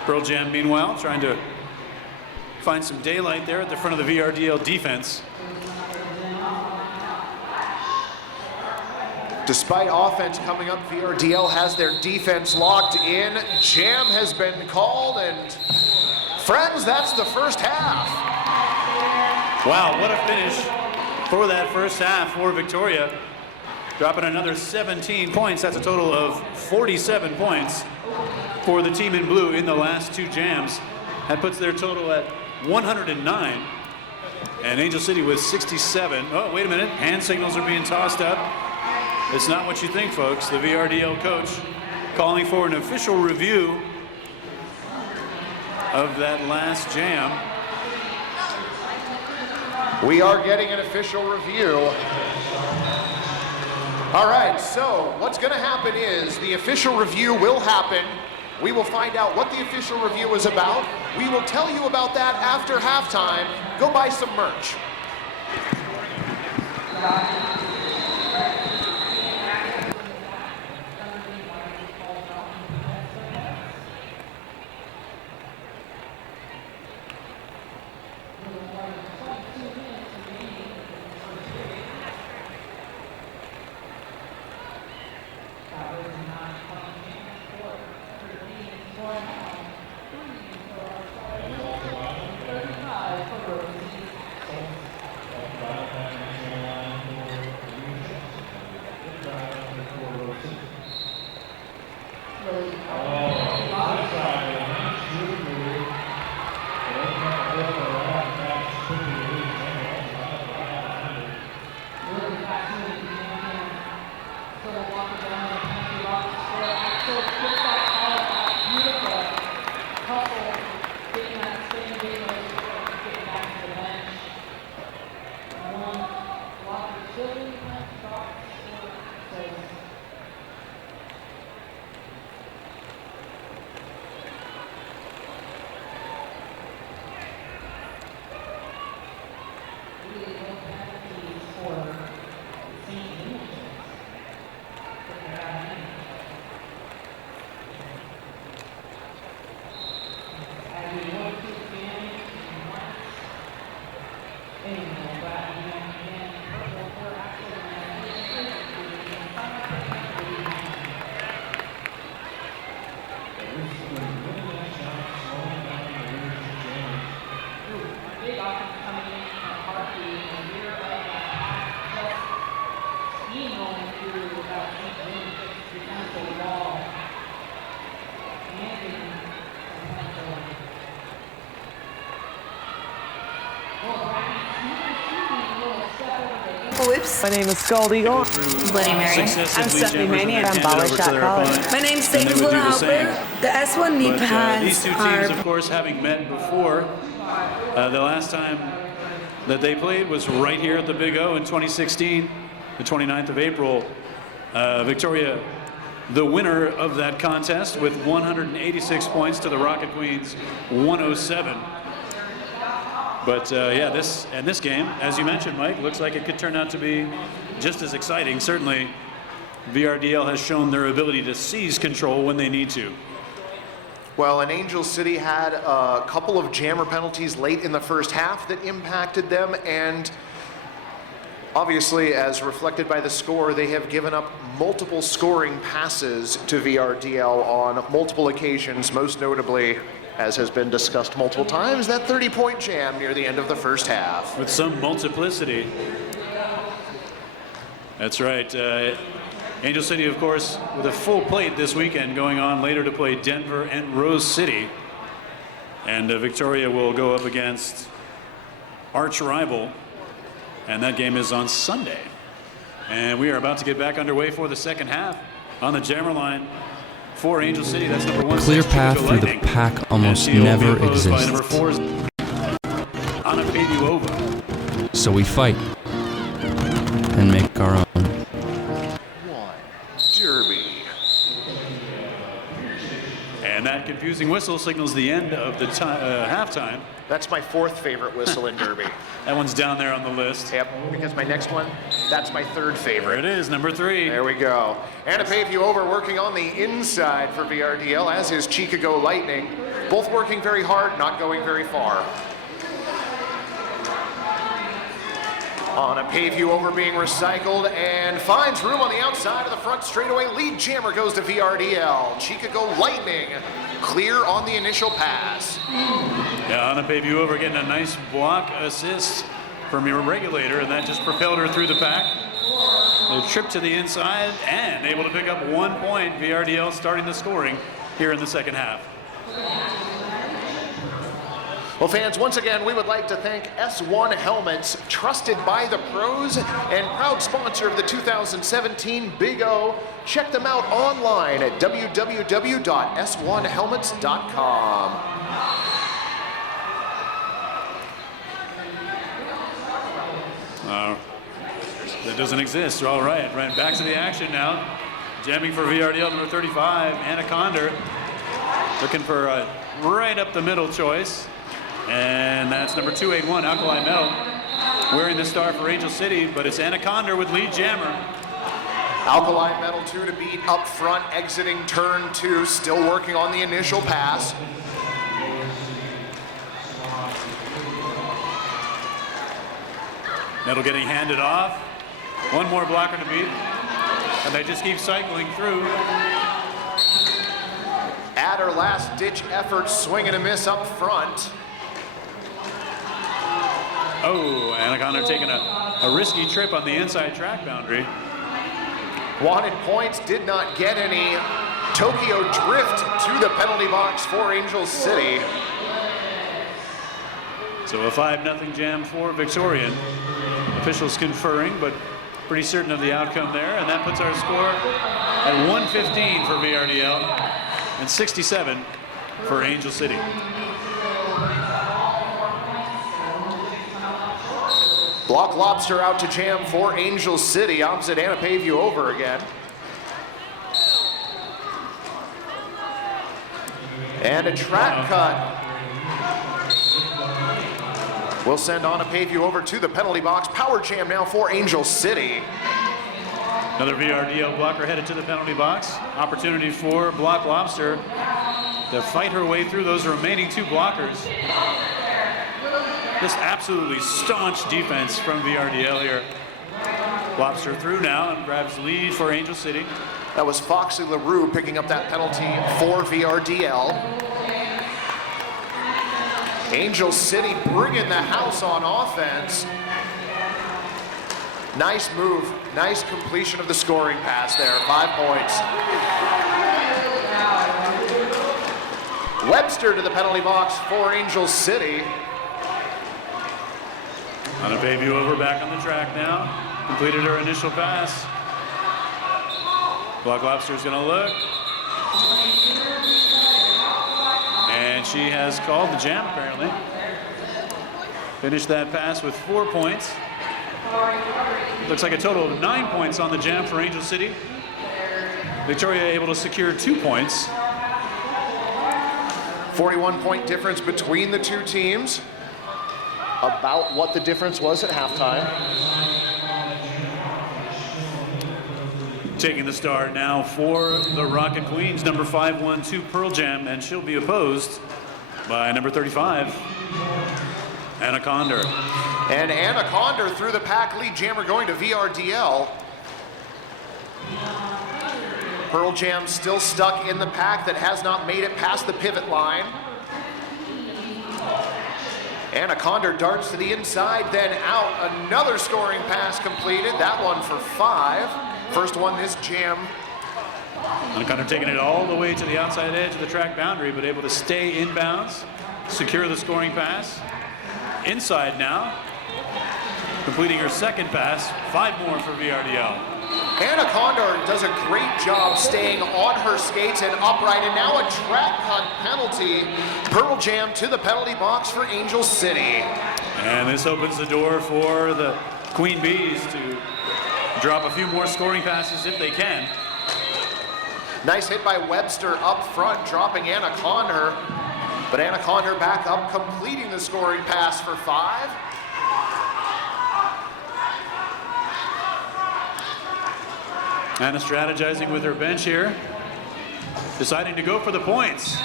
Pearl Jam, meanwhile, trying to find some daylight there at the front of the VRDL defense. Despite offense coming up, VRDL has their defense locked in. Jam has been called, and friends, that's the first half. Wow, what a finish for that first half for Victoria. Dropping another 17 points. That's a total of 47 points for the team in blue in the last 2 jams. That puts their total at 109. And Angel City with 67. Oh, wait a minute. Hand signals are being tossed up. It's not what you think, folks. The VRDL coach calling for an official review of that last jam. We are getting an official review. All right, so what's going to happen is the official review will happen. We will find out what the official review is about. We will tell you about that after halftime. Go buy some merch. Whips. My name is Scald Eagle. Bloody Mary. I'm Stephanie Manion. I'm Bala Shot College. My name's And they Sadie would do the Hopper. same. The S1 knee But pads these two teams, of course, having met before, the last time that they played was right here at the Big O in 2016, the 29th of April. Victoria, the winner of that contest with 186 points to the Rocket Queens 107. But yeah, this game, as you mentioned, Mike, looks like it could turn out to be just as exciting. Certainly, VRDL has shown their ability to seize control when they need to. Well, and Angel City had a couple of jammer penalties late in the first half that impacted them, and obviously, as reflected by the score, they have given up multiple scoring passes to VRDL on multiple occasions, most notably, as has been discussed multiple times, that 30-point jam near the end of the first half. With some multiplicity. That's right. Angel City, of course, with a full plate this weekend, going on later to play Denver and Rose City. And Victoria will go up against arch rival, and that game is on Sunday. And we are about to get back underway for the second half on the jammer line for Angel City. That's number 1. Clear path through the pack almost never exists. By number 4 is Anna Paduova. So we fight and make our own. Derby. And that confusing whistle signals the end of the halftime. That's my 4th favorite whistle in Derby. That one's down there on the list. Yep, because my next one, that's my 3rd favorite. There it is, number 3. There we go. And to pave you over, working on the inside for VRDL, as is Chicago Lightning. Both working very hard, not going very far. On a pave you over being recycled and finds room on the outside of the front straightaway. Lead jammer goes to VRDL. Chicago Lightning clear on the initial pass. Yeah, on a pave you over, getting a nice block assist from your regulator, and that just propelled her through the pack. A trip to the inside and able to pick up 1 point. VRDL starting the scoring here in the second half. Well, fans, once again, we would like to thank S1 Helmets, trusted by the pros and proud sponsor of the 2017 Big O. Check them out online at www.s1helmets.com. That doesn't exist. All right, back to the action now. Jamming for VRDL, number 35, Anaconda. Looking for a right up the middle choice. And that's number 281, Alkali Metal, wearing the star for Angel City, but it's Anaconda with lead jammer. Alkali Metal 2 to beat up front, exiting turn 2, still working on the initial pass. Metal getting handed off. One more blocker to beat, and they just keep cycling through. At her last-ditch effort, swing and a miss up front. Oh, Anaconda taking a risky trip on the inside track boundary. Wanted points, did not get any. Tokyo drift to the penalty box for Angel City. So a 5-0 jam for Victorian. Officials conferring, but pretty certain of the outcome there, and that puts our score at 115 for VRDL and 67 for Angel City. Block Lobster out to jam for Angel City, opposite Anna pave you over again. And a track cut. We'll send on a pave you over to the penalty box. Power jam now for Angel City. Another VRDL blocker headed to the penalty box. Opportunity for Block Lobster to fight her way through those remaining 2 blockers. Just absolutely staunch defense from VRDL here. Lobster through now and grabs lead for Angel City. That was Foxy LaRue picking up that penalty for VRDL. Angel City bringing the house on offense. Nice move, nice completion of the scoring pass there, 5 points. Webster to the penalty box for Angel City. On a baby over back on the track now. completed her initial pass. Black Lobster's gonna look. And she has called the jam, apparently. Finished that pass with 4 points. Looks like a total of 9 points on the jam for Angel City. Victoria able to secure 2 points. 41-point difference between the two teams. About what the difference was at halftime. Taking the start now for the Rocket Queens, number 512 Pearl Jam, and she'll be opposed by number 35, Anna Condor. And Anna Condor through the pack lead jammer going to VRDL. Pearl Jam still stuck in the pack that has not made it past the pivot line. Anna Condor darts to the inside, then out. Another scoring pass completed. That one for 5. First one this jam. Anna Condor taking it all the way to the outside edge of the track boundary, but able to stay inbounds, secure the scoring pass. Inside now, completing her second pass. 5 more for VRDL. Anna Condor does a great job staying on her skates and upright, and now a track penalty. Pearl Jam to the penalty box for Angel City. And this opens the door for the Queen Bees to drop a few more scoring passes if they can. Nice hit by Webster up front, dropping Anna Condor. But Anna Condor back up, completing the scoring pass for 5. Anna strategizing with her bench here, deciding to go for the points.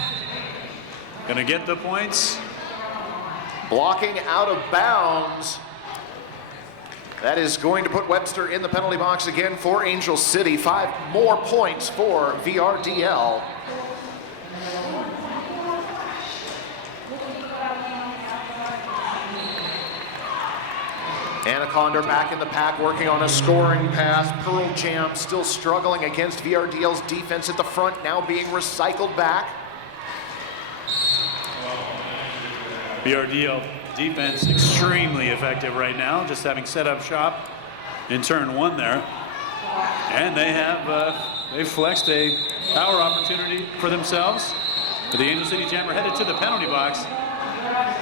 Gonna get the points. Blocking out of bounds. That is going to put Webster in the penalty box again for Angel City. 5 more points for VRDL. Anna Condor back in the pack working on a scoring pass. Pearl Jam still struggling against VRDL's defense at the front, now being recycled back. VRDL defense extremely effective right now, just having set up shop in turn 1 there. And they have they've flexed a power opportunity for themselves. But the Angel City Jammer headed to the penalty box.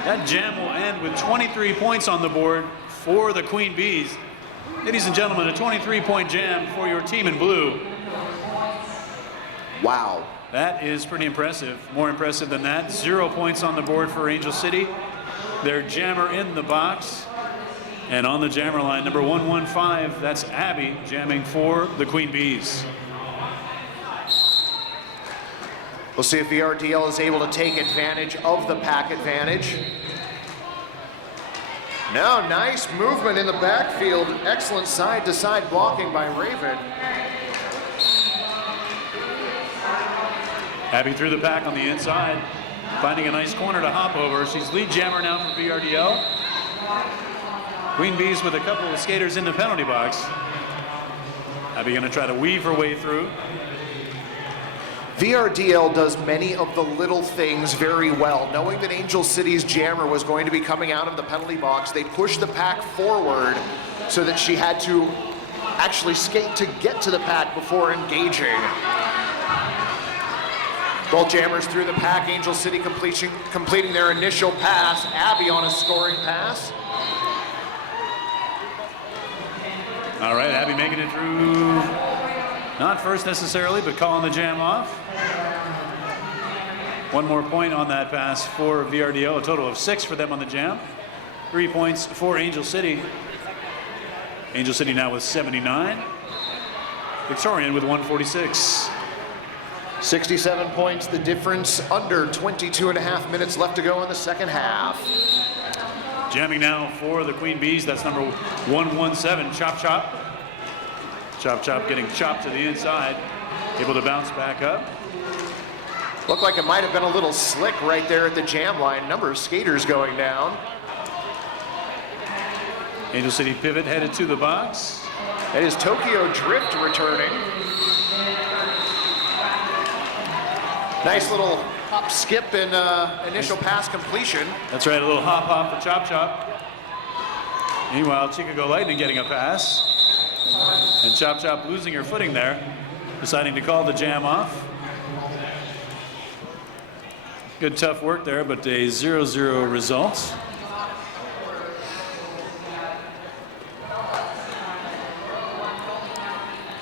That jam will end with 23 points on the board for the Queen Bees. Ladies and gentlemen, a 23-point jam for your team in blue. Wow. That is pretty impressive. More impressive than that, 0 points on the board for Angel City. Their jammer in the box. And on the jammer line, number 115, that's Abby jamming for the Queen Bees. We'll see if VRDL is able to take advantage of the pack advantage. Now, nice movement in the backfield. Excellent side-to-side blocking by Raven. Abby through the pack on the inside, finding a nice corner to hop over. She's lead jammer now for VRDL. Queen Bees with a couple of skaters in the penalty box. Abby gonna try to weave her way through. VRDL does many of the little things very well. Knowing that Angel City's jammer was going to be coming out of the penalty box, they pushed the pack forward so that she had to actually skate to get to the pack before engaging. Both jammers through the pack, Angel City completing their initial pass. Abby on a scoring pass. All right, Abby making it through, not first necessarily, but calling the jam off. 1 more point on that pass for VRDL, a total of 6 for them on the jam. 3 points for Angel City. Angel City now with 79. Victorian with 146. 67 points, the difference, under 22.5 minutes left to go in the second half. Jamming now for the Queen Bees, that's number 117, Chop Chop. Chop Chop getting chopped to the inside, able to bounce back up. Looked like it might have been a little slick right there at the jam line. Number of skaters going down. Angel City pivot headed to the box. It is Tokyo Drift returning. Nice little hop, skip, and initial pass completion. That's right, a little hop hop for Chop Chop. Meanwhile, Chicago Lightning getting a pass. And Chop Chop losing her footing there, deciding to call the jam off. Good tough work there, but a 0-0 result.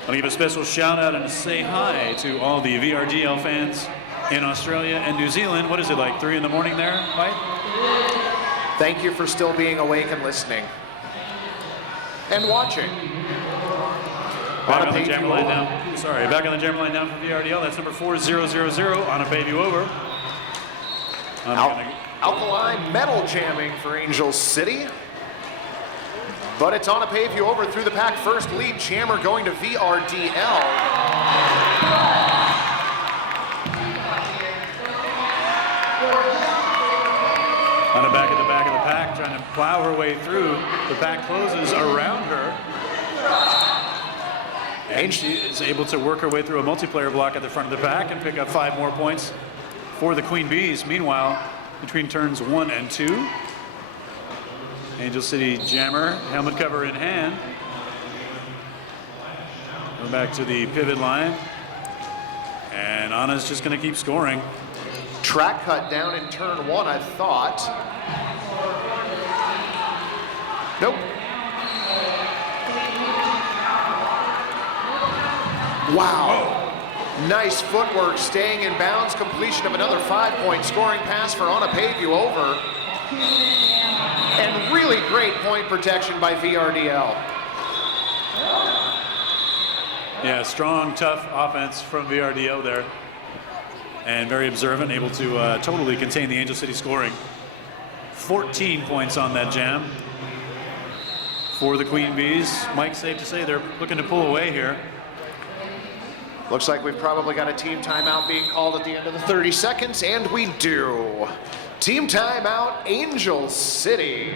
I want to give a special shout out and a say hi to all the VRDL fans in Australia and New Zealand. What is it, like 3 in the morning there, Mike? Thank you for still being awake and listening. And watching. Back on the jammer line now. Sorry, back on the jammer line now for VRDL. That's number 4000 on a pay you over. Alkaline metal jamming for Angel City. But it's on a pave you over through the pack. First lead jammer going to VRDL. On the back of the pack, trying to plow her way through. The pack closes around her. And she is able to work her way through a multiplayer block at the front of the pack and pick up 5 more points for the Queen Bees. Meanwhile, between turns 1 and 2, Angel City jammer, helmet cover in hand. Go back to the pivot line. And Anna's just going to keep scoring. Track cut down in turn 1, I thought. Nope. Wow. Nice footwork, staying in bounds, completion of another 5-point scoring pass for Anna pave you over. And really great point protection by VRDL. Yeah, strong, tough offense from VRDL there. And very observant, able to totally contain the Angel City scoring. 14 points on that jam for the Queen Bees. Mike, safe to say they're looking to pull away here. Looks like we've probably got a team timeout being called at the end of the 30 seconds, and we do. Team timeout, Angel City.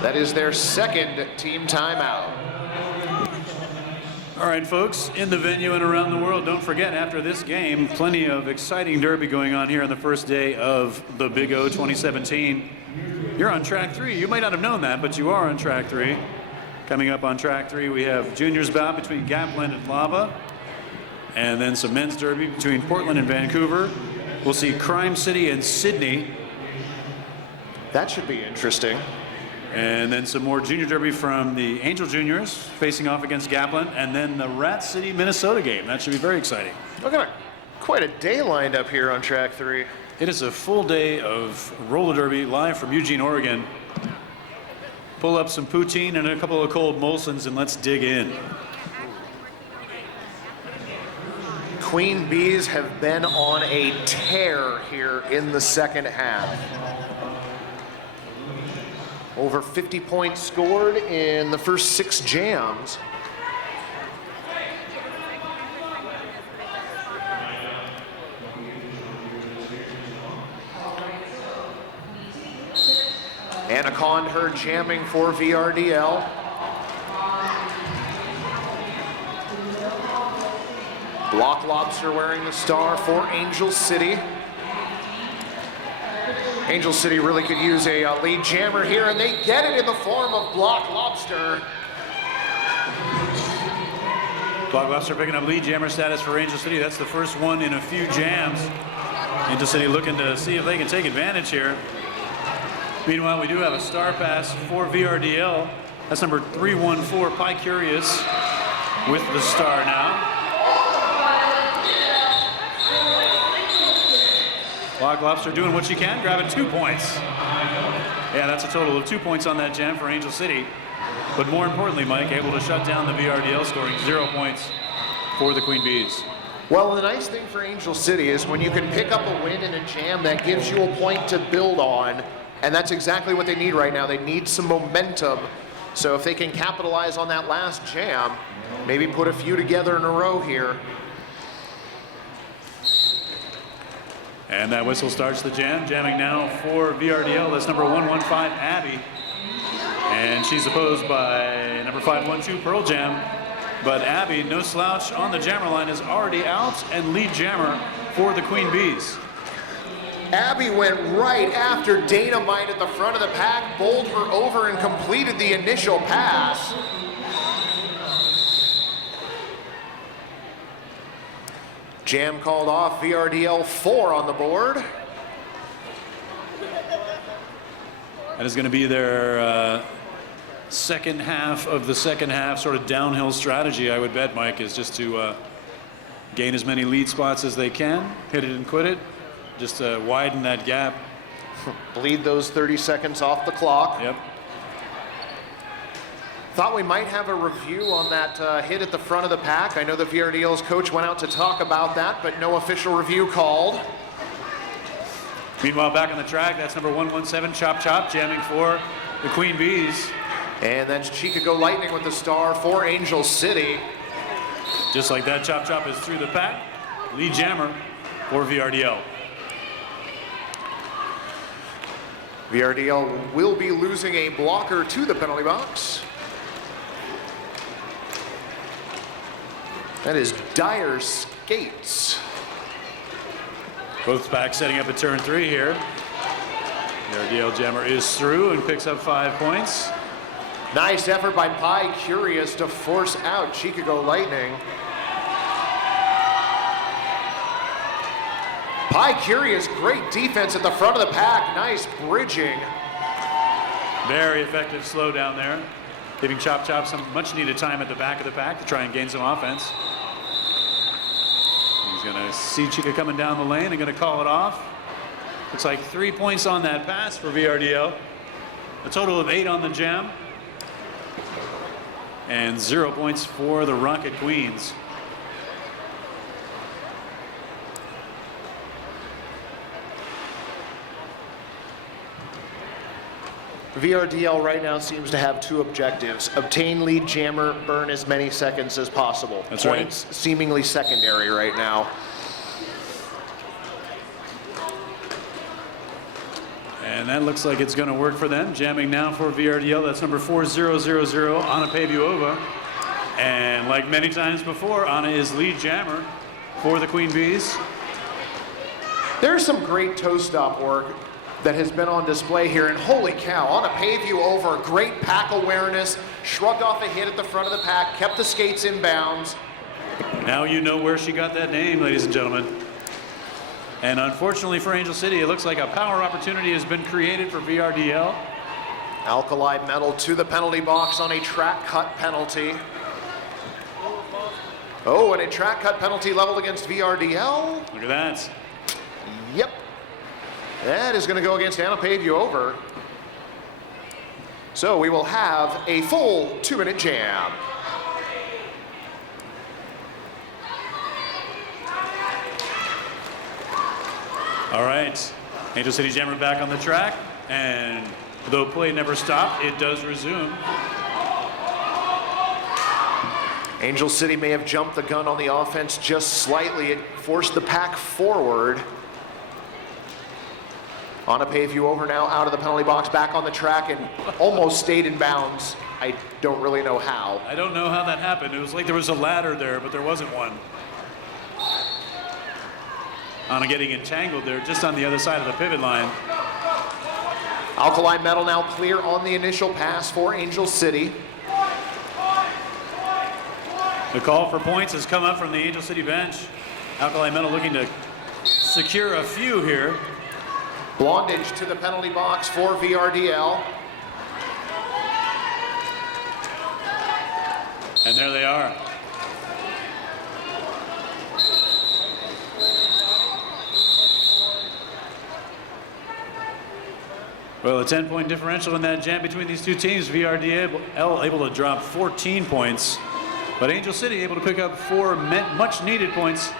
That is their second team timeout. All right, folks, in the venue and around the world, don't forget, after this game, plenty of exciting derby going on here on the first day of the Big O 2017. You're on track 3. You might not have known that, but you are on track 3. Coming up on track 3, we have juniors bout between Gapland and Lava, and then some men's derby between Portland and Vancouver. We'll see Crime City and Sydney. That should be interesting. And then some more junior derby from the Angel Juniors facing off against Gapland, and then the Rat City, Minnesota game. That should be very exciting. Look at quite a day lined up here on track 3. It is a full day of roller derby live from Eugene, Oregon. Pull up some poutine and a couple of cold Molsons and let's dig in. Queen Bees have been on a tear here in the second half. Over 50 points scored in the first 6 jams. Anna Condher jamming for VRDL. Block Lobster wearing the star for Angel City. Angel City really could use a lead jammer here, and they get it in the form of Block Lobster. Block Lobster picking up lead jammer status for Angel City. That's the first one in a few jams. Angel City looking to see if they can take advantage here. Meanwhile, we do have a star pass for VRDL. That's number 314, Pi Curious, with the star now. Block Lobster doing what she can, grabbing 2 points. Yeah, that's a total of 2 points on that jam for Angel City. But more importantly, Mike, able to shut down the VRDL, scoring 0 points for the Queen Bees. Well, the nice thing for Angel City is when you can pick up a win in a jam, that gives you a point to build on. And that's exactly what they need right now. They need some momentum. So if they can capitalize on that last jam, maybe put a few together in a row here. And that whistle starts the jam. Jamming now for VRDL. That's number 115, Abby. And she's opposed by number 512, Pearl Jam. But Abby, no slouch on the jammer line, is already out and lead jammer for the Queen Bees. Abby went right after Dynamite at the front of the pack, bowled her over and completed the initial pass. Jam called off, VRDL 4 on the board. That is going to be their second half of the second half, sort of downhill strategy, I would bet, Mike, is just to gain as many lead spots as they can, hit it and quit it, just widen that gap. Bleed those 30 seconds off the clock. Yep. Thought we might have a review on that hit at the front of the pack. I know the VRDL's coach went out to talk about that, but no official review called. Meanwhile, back on the track, that's number 117, Chop Chop, jamming for the Queen Bees. And that's Chicago Lightning with the star for Angel City. Just like that, Chop Chop is through the pack. Lead jammer for VRDL. VRDL will be losing a blocker to the penalty box. That is Dire Skates. Both packs setting up a turn 3 here. VRDL jammer is through and picks up 5 points. Nice effort by Pi Curious to force out Chicago Lightning. Pi Curious, great defense at the front of the pack. Nice bridging. Very effective slow down there, giving Chop Chop some much needed time at the back of the pack to try and gain some offense. He's going to see Chica coming down the lane and going to call it off. Looks like 3 points on that pass for VRDL. A total of 8 on the jam. And 0 points for the Rocket Queens. VRDL right now seems to have 2 objectives. Obtain lead jammer, burn as many seconds as possible. That's Points right. Seemingly secondary right now. And that looks like it's going to work for them. Jamming now for VRDL. That's number 4000, Anna Pavuova. And like many times before, Anna is lead jammer for the Queen Bees. There's some great toe stop work that has been on display here, and holy cow, on a pave view over, great pack awareness, shrugged off a hit at the front of the pack, kept the skates in bounds. Now you know where she got that name, ladies and gentlemen. And unfortunately for Angel City, it looks like a power opportunity has been created for VRDL. Alkali Metal to the penalty box on a track cut penalty. Oh, and a track cut penalty leveled against VRDL. Look at that. Yep. That is going to go against Anna Pavuova. So we will have a full 2-minute jam. All right. Angel City jammer back on the track. And though play never stopped, it does resume. Angel City may have jumped the gun on the offense just slightly. It forced the pack forward. On a pave view over now, out of the penalty box, back on the track, and almost stayed in bounds. I don't really know how. I don't know how that happened. It was like there was a ladder there, but there wasn't one. Anna getting entangled there just on the other side of the pivot line. Alkali Metal now clear on the initial pass for Angel City. The call for points has come up from the Angel City bench. Alkali Metal looking to secure a few here. Blondage to the penalty box for VRDL. And there they are. Well, a 10-point differential in that jam between these two teams. VRDL able to drop 14 points, but Angel City able to pick up 4 much-needed points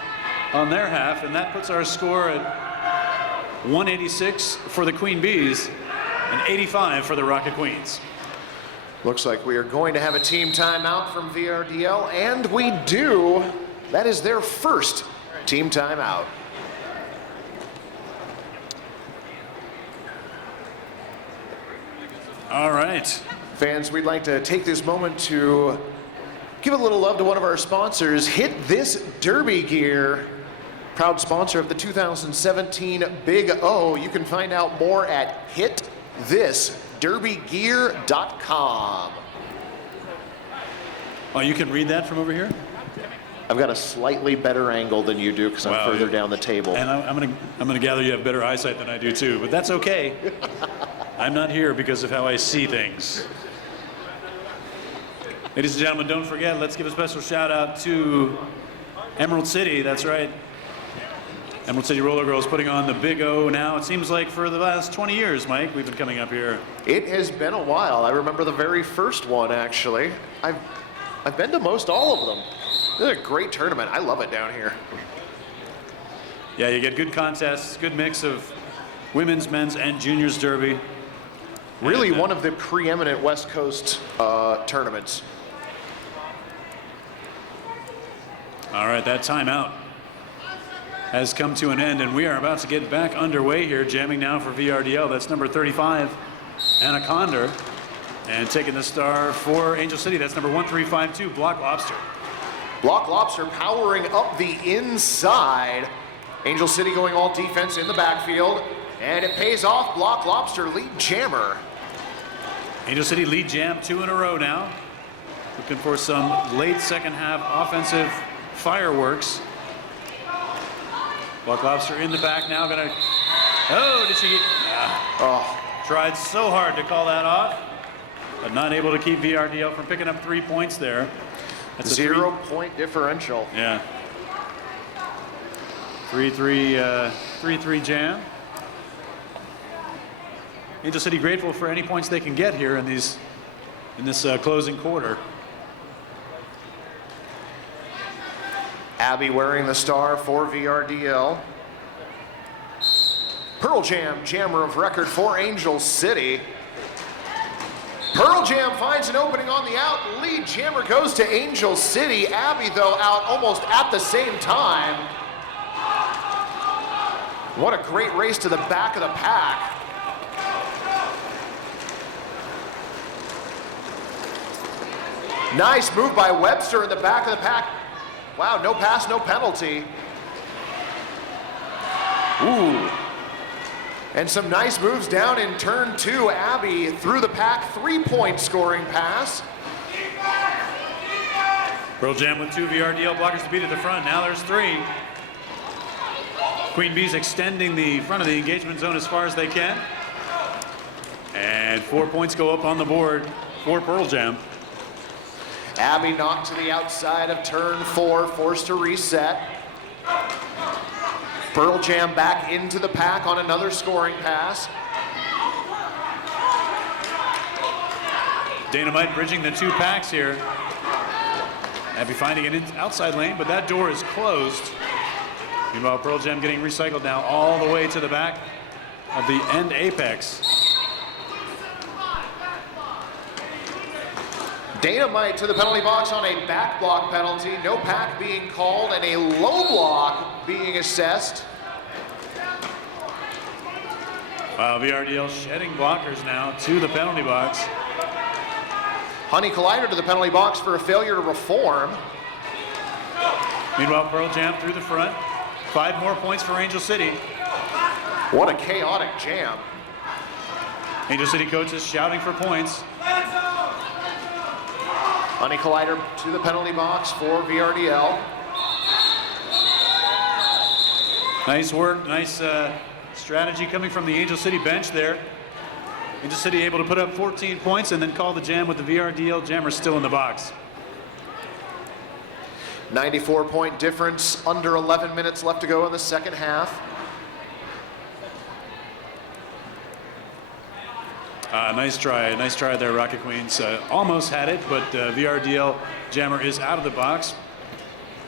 on their half, and that puts our score at 186 for the Queen Bees and 85 for the Rocket Queens. Looks like we are going to have a team timeout from VRDL, and we do. That is their first team timeout. All right. Fans, we'd like to take this moment to give a little love to one of our sponsors, Hit This Derby Gear. Proud sponsor of the 2017 Big O. You can find out more at hitthisderbygear.com. Oh, you can read that from over here? I've got a slightly better angle than you do because I'm Wow, further yeah. down the table. And I'm gonna gather you have better eyesight than I do too, but that's okay. I'm not here because of how I see things. Ladies and gentlemen, don't forget, let's give a special shout out to Emerald City. That's right. Emerald City Roller Girls putting on the Big O now. It seems like for the last 20 years, Mike, we've been coming up here. It has been a while. I remember the very first one, actually. I've been to most all of them. This is a great tournament. I love it down here. Yeah, you get good contests, good mix of women's, men's, and juniors derby. Really And, one of the preeminent West Coast tournaments. All right, that timeout has come to an end, and we are about to get back underway here, jamming now for VRDL. That's number 35, Anaconda. And taking the star for Angel City, that's number 1352, Block Lobster. Block Lobster powering up the inside. Angel City going all defense in the backfield. And it pays off. Block Lobster lead jammer. Angel City lead jam 2 in a row now. Looking for some late second half offensive fireworks. Block Lobster in the back now, gonna, oh, did she get, Oh, tried so hard to call that off, but not able to keep VRDL from picking up 3 points there. That's a 0-point differential. Yeah. 3-3 jam. Angel City grateful for any points they can get here in this closing quarter. Abby wearing the star for VRDL. Pearl Jam, jammer of record for Angel City. Pearl Jam finds an opening on the out. Lead jammer goes to Angel City. Abby, though, out almost at the same time. What a great race to the back of the pack. Nice move by Webster in the back of the pack. Wow, no pass, no penalty. Ooh. And some nice moves down in turn 2. Abby through the pack, 3-point scoring pass. Pearl Jam with 2 VRDL blockers to beat at the front. Now there's 3. Queen Bees extending the front of the engagement zone as far as they can. And 4 points go up on the board for Pearl Jam. Abby knocked to the outside of turn 4, forced to reset. Pearl Jam back into the pack on another scoring pass. Dynamite bridging the 2 packs here. Abby finding an outside lane, but that door is closed. Meanwhile, Pearl Jam getting recycled now all the way to the back of the end apex. Dynamite to the penalty box on a back block penalty. No pack being called and a low block being assessed. Wow, VRDL shedding blockers now to the penalty box. Honey Collider to the penalty box for a failure to reform. Meanwhile, Pearl Jam through the front. 5 more points for Angel City. What a chaotic jam. Angel City coaches shouting for points. Honey Collider to the penalty box for VRDL. Nice work, nice strategy coming from the Angel City bench there. Angel City able to put up 14 points and then call the jam with the VRDL jammer still in the box. 94-point difference, under 11 minutes left to go in the second half. Nice try there, Rocket Queens. Almost had it, but VRDL jammer is out of the box.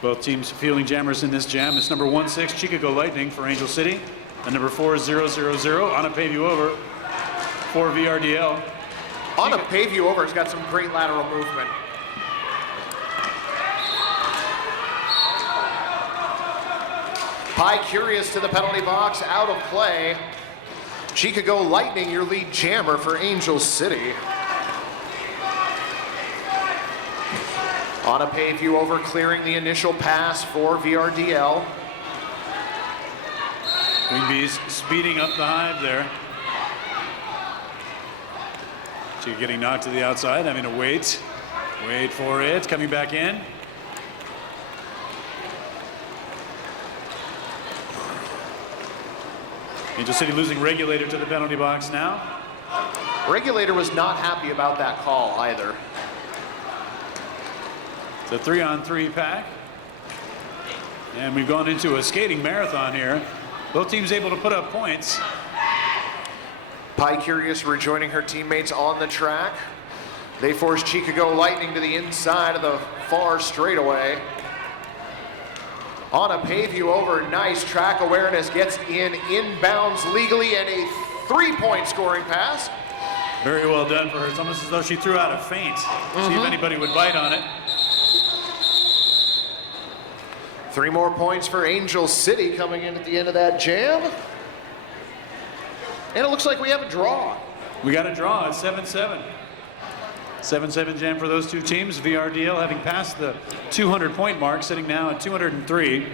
Both teams fielding jammers in this jam. It's number 16, Chicago Lightning for Angel City, and number 4000 on a pave you over for VRDL. On a pave you over, has got some great lateral movement. Pie Curious to the penalty box, out of play. Chicago Lightning, your lead jammer for Angel City. On a pave you over, clearing the initial pass for VRDL. Queen Bees speeding up the hive there. She getting knocked to the outside, having to wait for it, coming back in. Angel City losing Regulator to the penalty box now. Regulator was not happy about that call either. It's a 3-on-3 pack. And we've gone into a skating marathon here. Both teams able to put up points. Pie Curious rejoining her teammates on the track. They force Chicago Lightning to the inside of the far straightaway. On a pay view over, nice track awareness, gets inbounds legally, and a 3-point scoring pass. Very well done for her. It's almost as though she threw out a feint. See if anybody would bite on it. 3 more points for Angel City coming in at the end of that jam. And it looks like we have a draw. We got a draw. It's 7-7. 7-7 jam for those two teams. VRDL having passed the 200-point mark, sitting now at 203.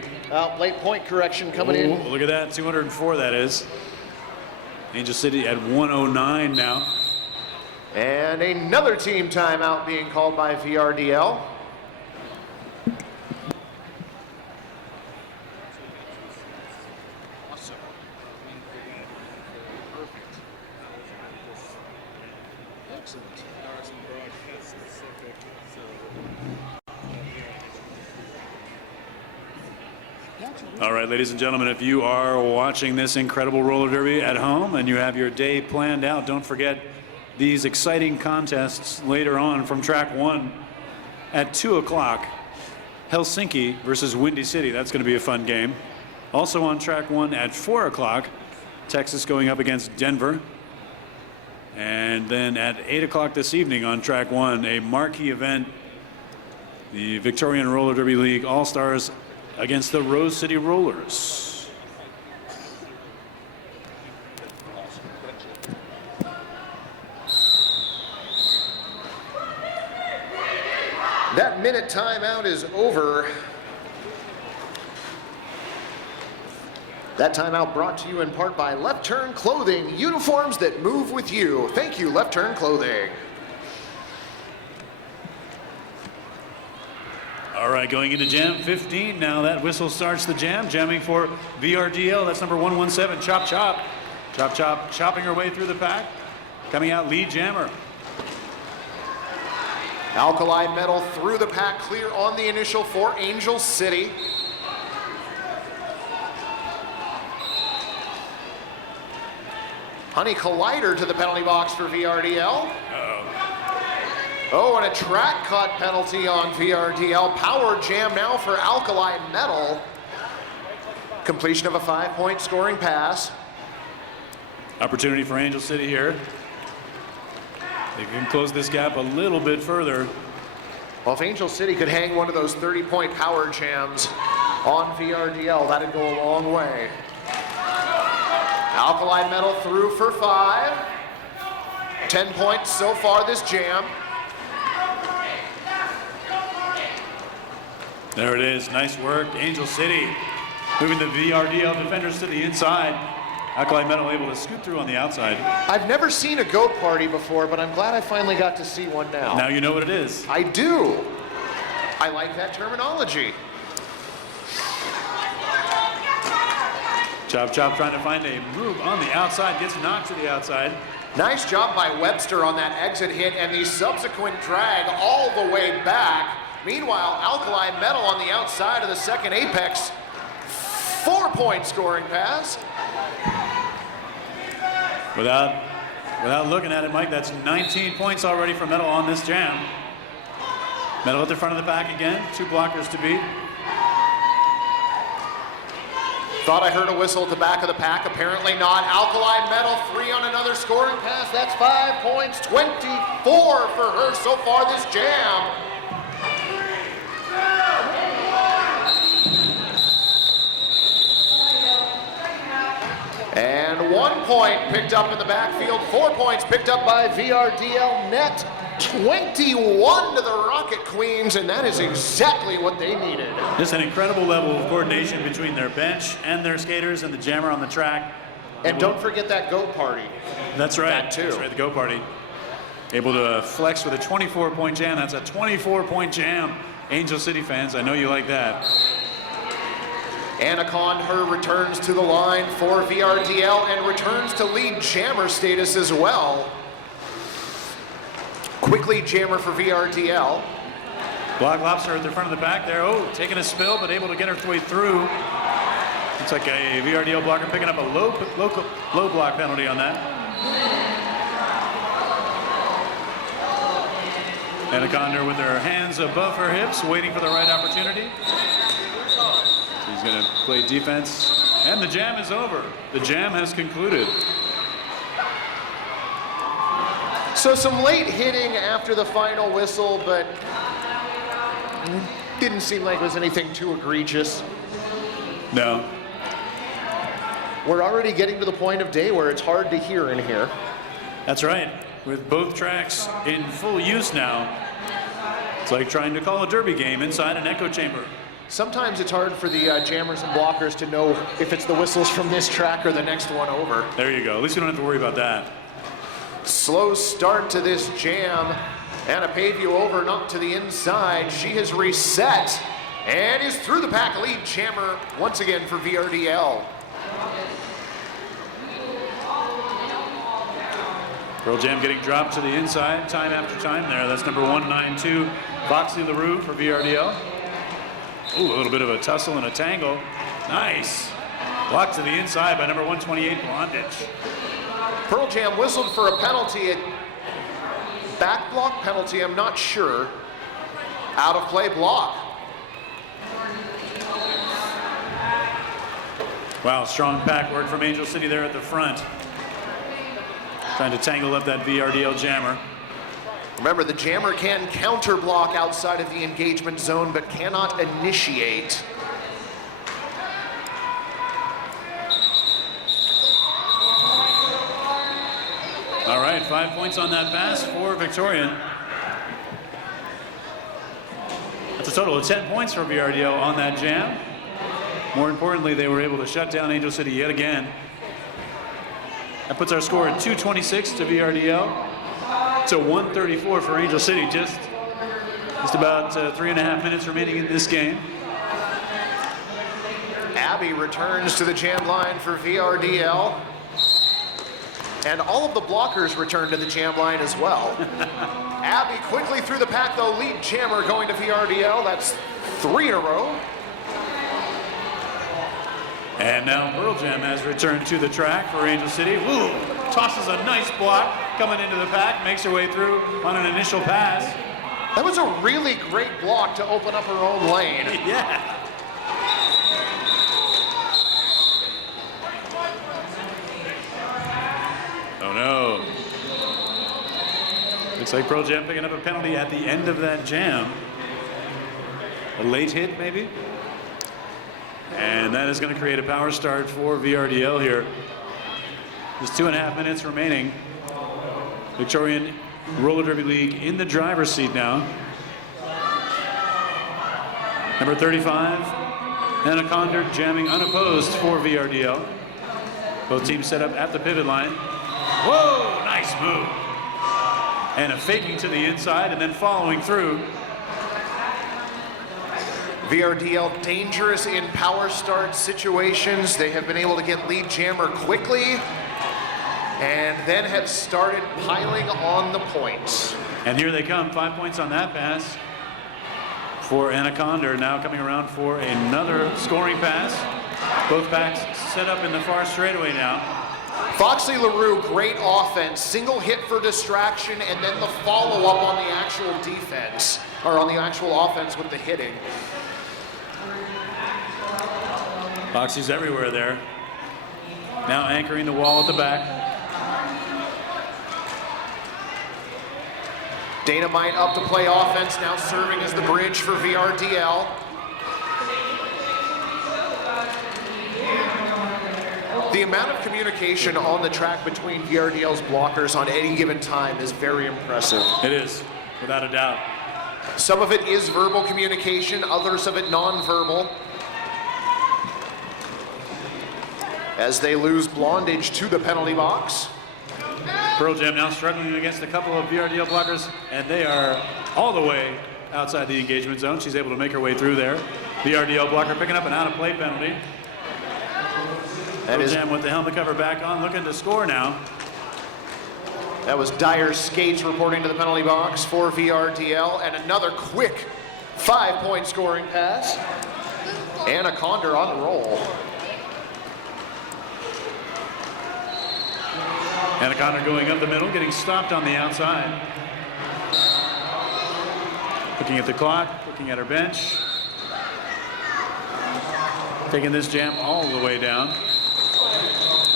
Late point correction coming in. Look at that, 204 that is. Angel City at 109 now. And another team timeout being called by VRDL. All right, ladies and gentlemen, if you are watching this incredible roller derby at home and you have your day planned out, don't forget these exciting contests later on from track 1 at 2 o'clock. Helsinki versus Windy City. That's going to be a fun game. Also on track 1 at 4 o'clock, Texas going up against Denver. And then at 8 o'clock this evening on track 1, a marquee event, the Victorian Roller Derby League All-Stars against the Rose City Rollers. That minute timeout is over. That timeout brought to you in part by Left Turn Clothing, uniforms that move with you. Thank you, Left Turn Clothing. All right, going into jam 15 now. That whistle starts the jam. Jamming for VRDL. That's number 117, Chop Chop. Chop Chop chopping her way through the pack. Coming out lead jammer. Alkali Metal through the pack, clear on the initial for Angel City. Honey Collider to the penalty box for VRDL. Oh, and a track cut penalty on VRDL. Power jam now for Alkali Metal. Completion of a 5-point scoring pass. Opportunity for Angel City here. They can close this gap a little bit further. Well, if Angel City could hang one of those 30-point power jams on VRDL, that'd go a long way. Alkali Metal through for 5. 10 points so far this jam. There it is. Nice work. Angel City moving the VRDL defenders to the inside. Alkali Metal able to scoot through on the outside. I've never seen a goat party before, but I'm glad I finally got to see one now. Now you know what it is. I do. I like that terminology. Chop Chop trying to find a move on the outside. Gets knocked to the outside. Nice job by Webster on that exit hit and the subsequent drag all the way back. Meanwhile, Alkali Metal on the outside of the second apex. 4-point scoring pass. Without looking at it, Mike, that's 19 points already for Metal on this jam. Metal at the front of the pack again. 2 blockers to beat. Thought I heard a whistle at the back of the pack. Apparently not. Alkali Metal 3 on another scoring pass. That's 5 points. 24 for her so far this jam. And 1 point picked up in the backfield. 4 points picked up by VRDL. Net 21 to the Rocket Queens, and that is exactly what they needed. Just an incredible level of coordination between their bench and their skaters and the jammer on the track. And don't forget that goat party. That's right. That too. That's right, the go party. Able to flex with a 24-point jam. That's a 24-point jam. Angel City fans, I know you like that. Anaconda returns to the line for VRDL and returns to lead jammer status as well. Quick lead jammer for VRDL. Black Lobster at the front of the pack there. Oh, taking a spill, but able to get her way through. Looks like a VRDL blocker picking up a low block penalty on that. Anaconda with her hands above her hips, waiting for the right opportunity. She's going to play defense, and the jam is over. The jam has concluded. So some late hitting after the final whistle, but didn't seem like it was anything too egregious. No. We're already getting to the point of day where it's hard to hear in here. That's right. With both tracks in full use now, it's like trying to call a derby game inside an echo chamber. Sometimes it's hard for the jammers and blockers to know if it's the whistles from this track or the next one over. There you go. At least you don't have to worry about that. Slow start to this jam. Anna Pavio over and up to the inside. She has reset and is through the pack. Lead jammer once again for VRDL. Pearl Jam getting dropped to the inside time after time there. That's number 192, Foxy LaRue for VRDL. Ooh, a little bit of a tussle and a tangle. Nice. Blocked to the inside by number 128, Blondage. Pearl Jam whistled for a penalty. Back block penalty, I'm not sure. Out of play block. Wow, strong pack work from Angel City there at the front. Trying to tangle up that VRDL jammer. Remember, the jammer can counter block outside of the engagement zone, but cannot initiate. All right, 5 points on that pass for Victorian. That's a total of 10 points for VRDL on that jam. More importantly, they were able to shut down Angel City yet again. That puts our score at 226 to VRDL. To 134 for Angel City. Just about 3.5 minutes remaining in this game. Abby returns to the jam line for VRDL. And all of the blockers return to the jam line as well. Abby quickly through the pack though, lead jammer going to VRDL. That's 3 in a row. And now Pearl Jam has returned to the track for Angel City. Ooh, tosses a nice block coming into the pack, makes her way through on an initial pass. That was a really great block to open up her own lane. Yeah. Oh no. Looks like Pearl Jam picking up a penalty at the end of that jam. A late hit maybe? And that is going to create a power start for VRDL here. There's 2.5 minutes remaining. Victorian Roller Derby League in the driver's seat now. Number 35, Anaconda jamming unopposed for VRDL. Both teams set up at the pivot line. Whoa, nice move. And a faking to the inside and then following through. VRDL dangerous in power start situations. They have been able to get lead jammer quickly and then have started piling on the points. And here they come, 5 points on that pass for Anaconda. Now coming around for another scoring pass. Both packs set up in the far straightaway now. Foxy LaRue, great offense. Single hit for distraction and then the follow-up on the actual defense, or on the actual offense with the hitting. Foxy's everywhere there. Now anchoring the wall at the back. Dynamite up to play offense, now serving as the bridge for VRDL. The amount of communication on the track between VRDL's blockers on any given time is very impressive. It is, without a doubt. Some of it is verbal communication, others of it non-verbal. As they lose Blondage to the penalty box. Pearl Jam now struggling against a couple of VRDL blockers, and they are all the way outside the engagement zone. She's able to make her way through there. VRDL blocker picking up an out-of-play penalty. Pearl Jam with the helmet cover back on, looking to score now. That was Dyer Skates reporting to the penalty box for VRDL, and another quick 5-point scoring pass. Anaconda on the roll. Anaconda going up the middle, getting stopped on the outside. Looking at the clock, looking at her bench. Taking this jam all the way down.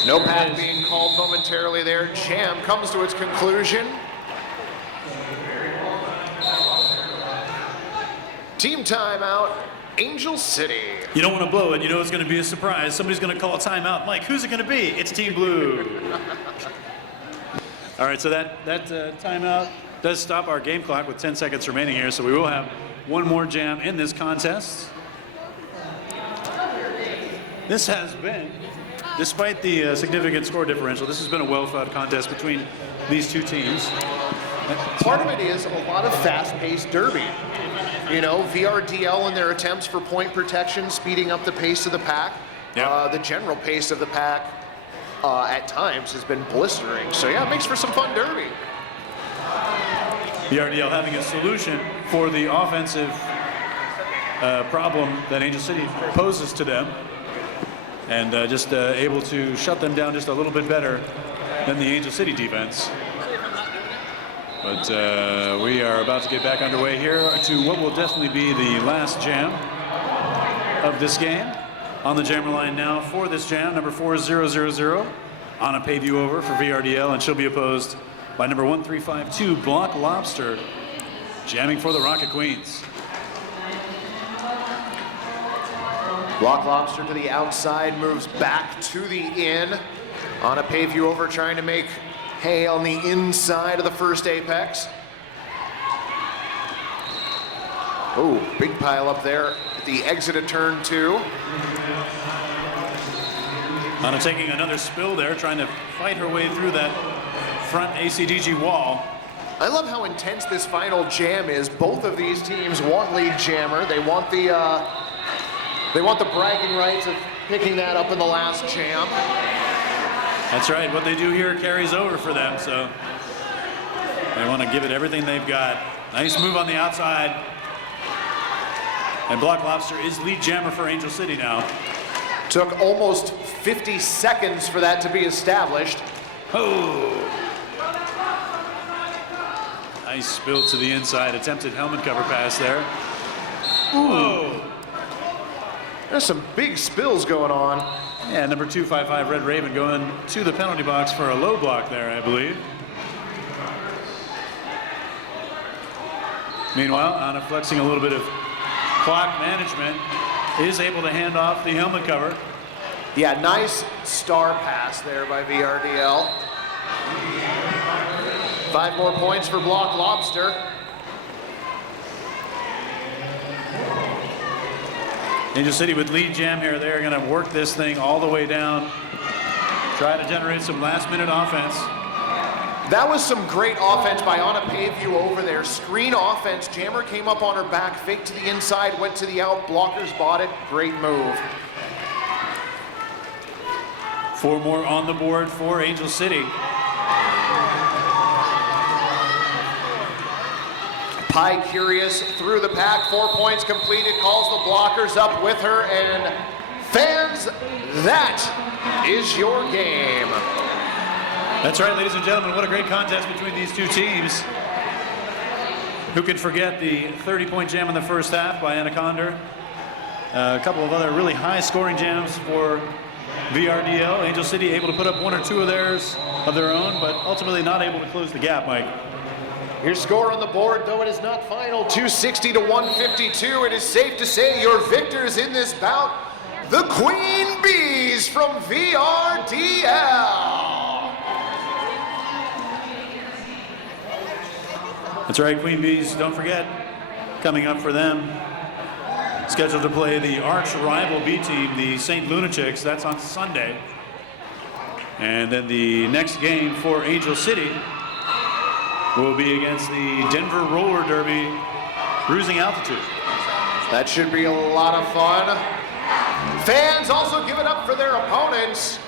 No pack being called momentarily there. Jam comes to its conclusion. Team timeout, Angel City. You don't want to blow it. You know it's going to be a surprise. Somebody's going to call a timeout. Mike, who's it going to be? It's Team Blue. All right, so that timeout does stop our game clock with 10 seconds remaining here, so we will have one more jam in this contest. This has been, despite the significant score differential, this has been a well-fought contest between these two teams. Part of it is a lot of fast-paced derby. You know, VRDL in their attempts for point protection, speeding up the pace of the pack. Yep. The general pace of the pack at times has been blistering. So yeah, it makes for some fun derby. VRDL having a solution for the offensive problem that Angel City poses to them, and just able to shut them down just a little bit better than the Angel City defense. But we are about to get back underway here to what will definitely be the last jam of this game. On the jammer line now for this jam, number 4000 on a pay view over for VRDL, and she'll be opposed by number 1352 Block Lobster, jamming for the Rocket Queens. Block Lobster to the outside, moves back to the in. On a pay view over, trying to make hay on the inside of the first apex. Oh, big pile up there at the exit of turn 2. Anna taking another spill there, trying to fight her way through that front ACDG wall. I love how intense this final jam is. Both of these teams want lead jammer. They want the bragging rights of picking that up in the last jam. That's right, what they do here carries over for them, so they want to give it everything they've got. Nice move on the outside. And Block Lobster is lead jammer for Angel City now. Took almost 50 seconds for that to be established. Oh! Nice spill to the inside, attempted helmet cover pass there. Ooh! There's some big spills going on. Yeah, number 255 Red Raven going to the penalty box for a low block there, I believe. Meanwhile, Anna flexing a little bit of clock management, is able to hand off the helmet cover. Yeah, nice star pass there by VRDL. 5 more points for Block Lobster. Angel City with lead jam here. They're going to work this thing all the way down. Try to generate some last-minute offense. That was some great offense by Anna Paveview over there. Screen offense. Jammer came up on her back, faked to the inside, went to the out. Blockers bought it. Great move. 4 more on the board for Angel City. Pie Curious through the pack. 4 points completed. Calls the blockers up with her. And fans, that is your game. That's right, ladies and gentlemen. What a great contest between these two teams. Who could forget the 30-point jam in the first half by Anaconda? A couple of other really high-scoring jams for VRDL. Angel City able to put up 1 or 2 of their own, but ultimately not able to close the gap, Mike. Your score on the board, though it is not final, 260 to 152. It is safe to say your victors in this bout, the Queen Bees from VRDL. That's right, Queen Bees, don't forget, coming up for them, scheduled to play the arch rival B team, the St. Lunatics. That's on Sunday. And then the next game for Angel City will be against the Denver Roller Derby Cruising Altitude. That should be a lot of fun. Fans also give it up for their opponents.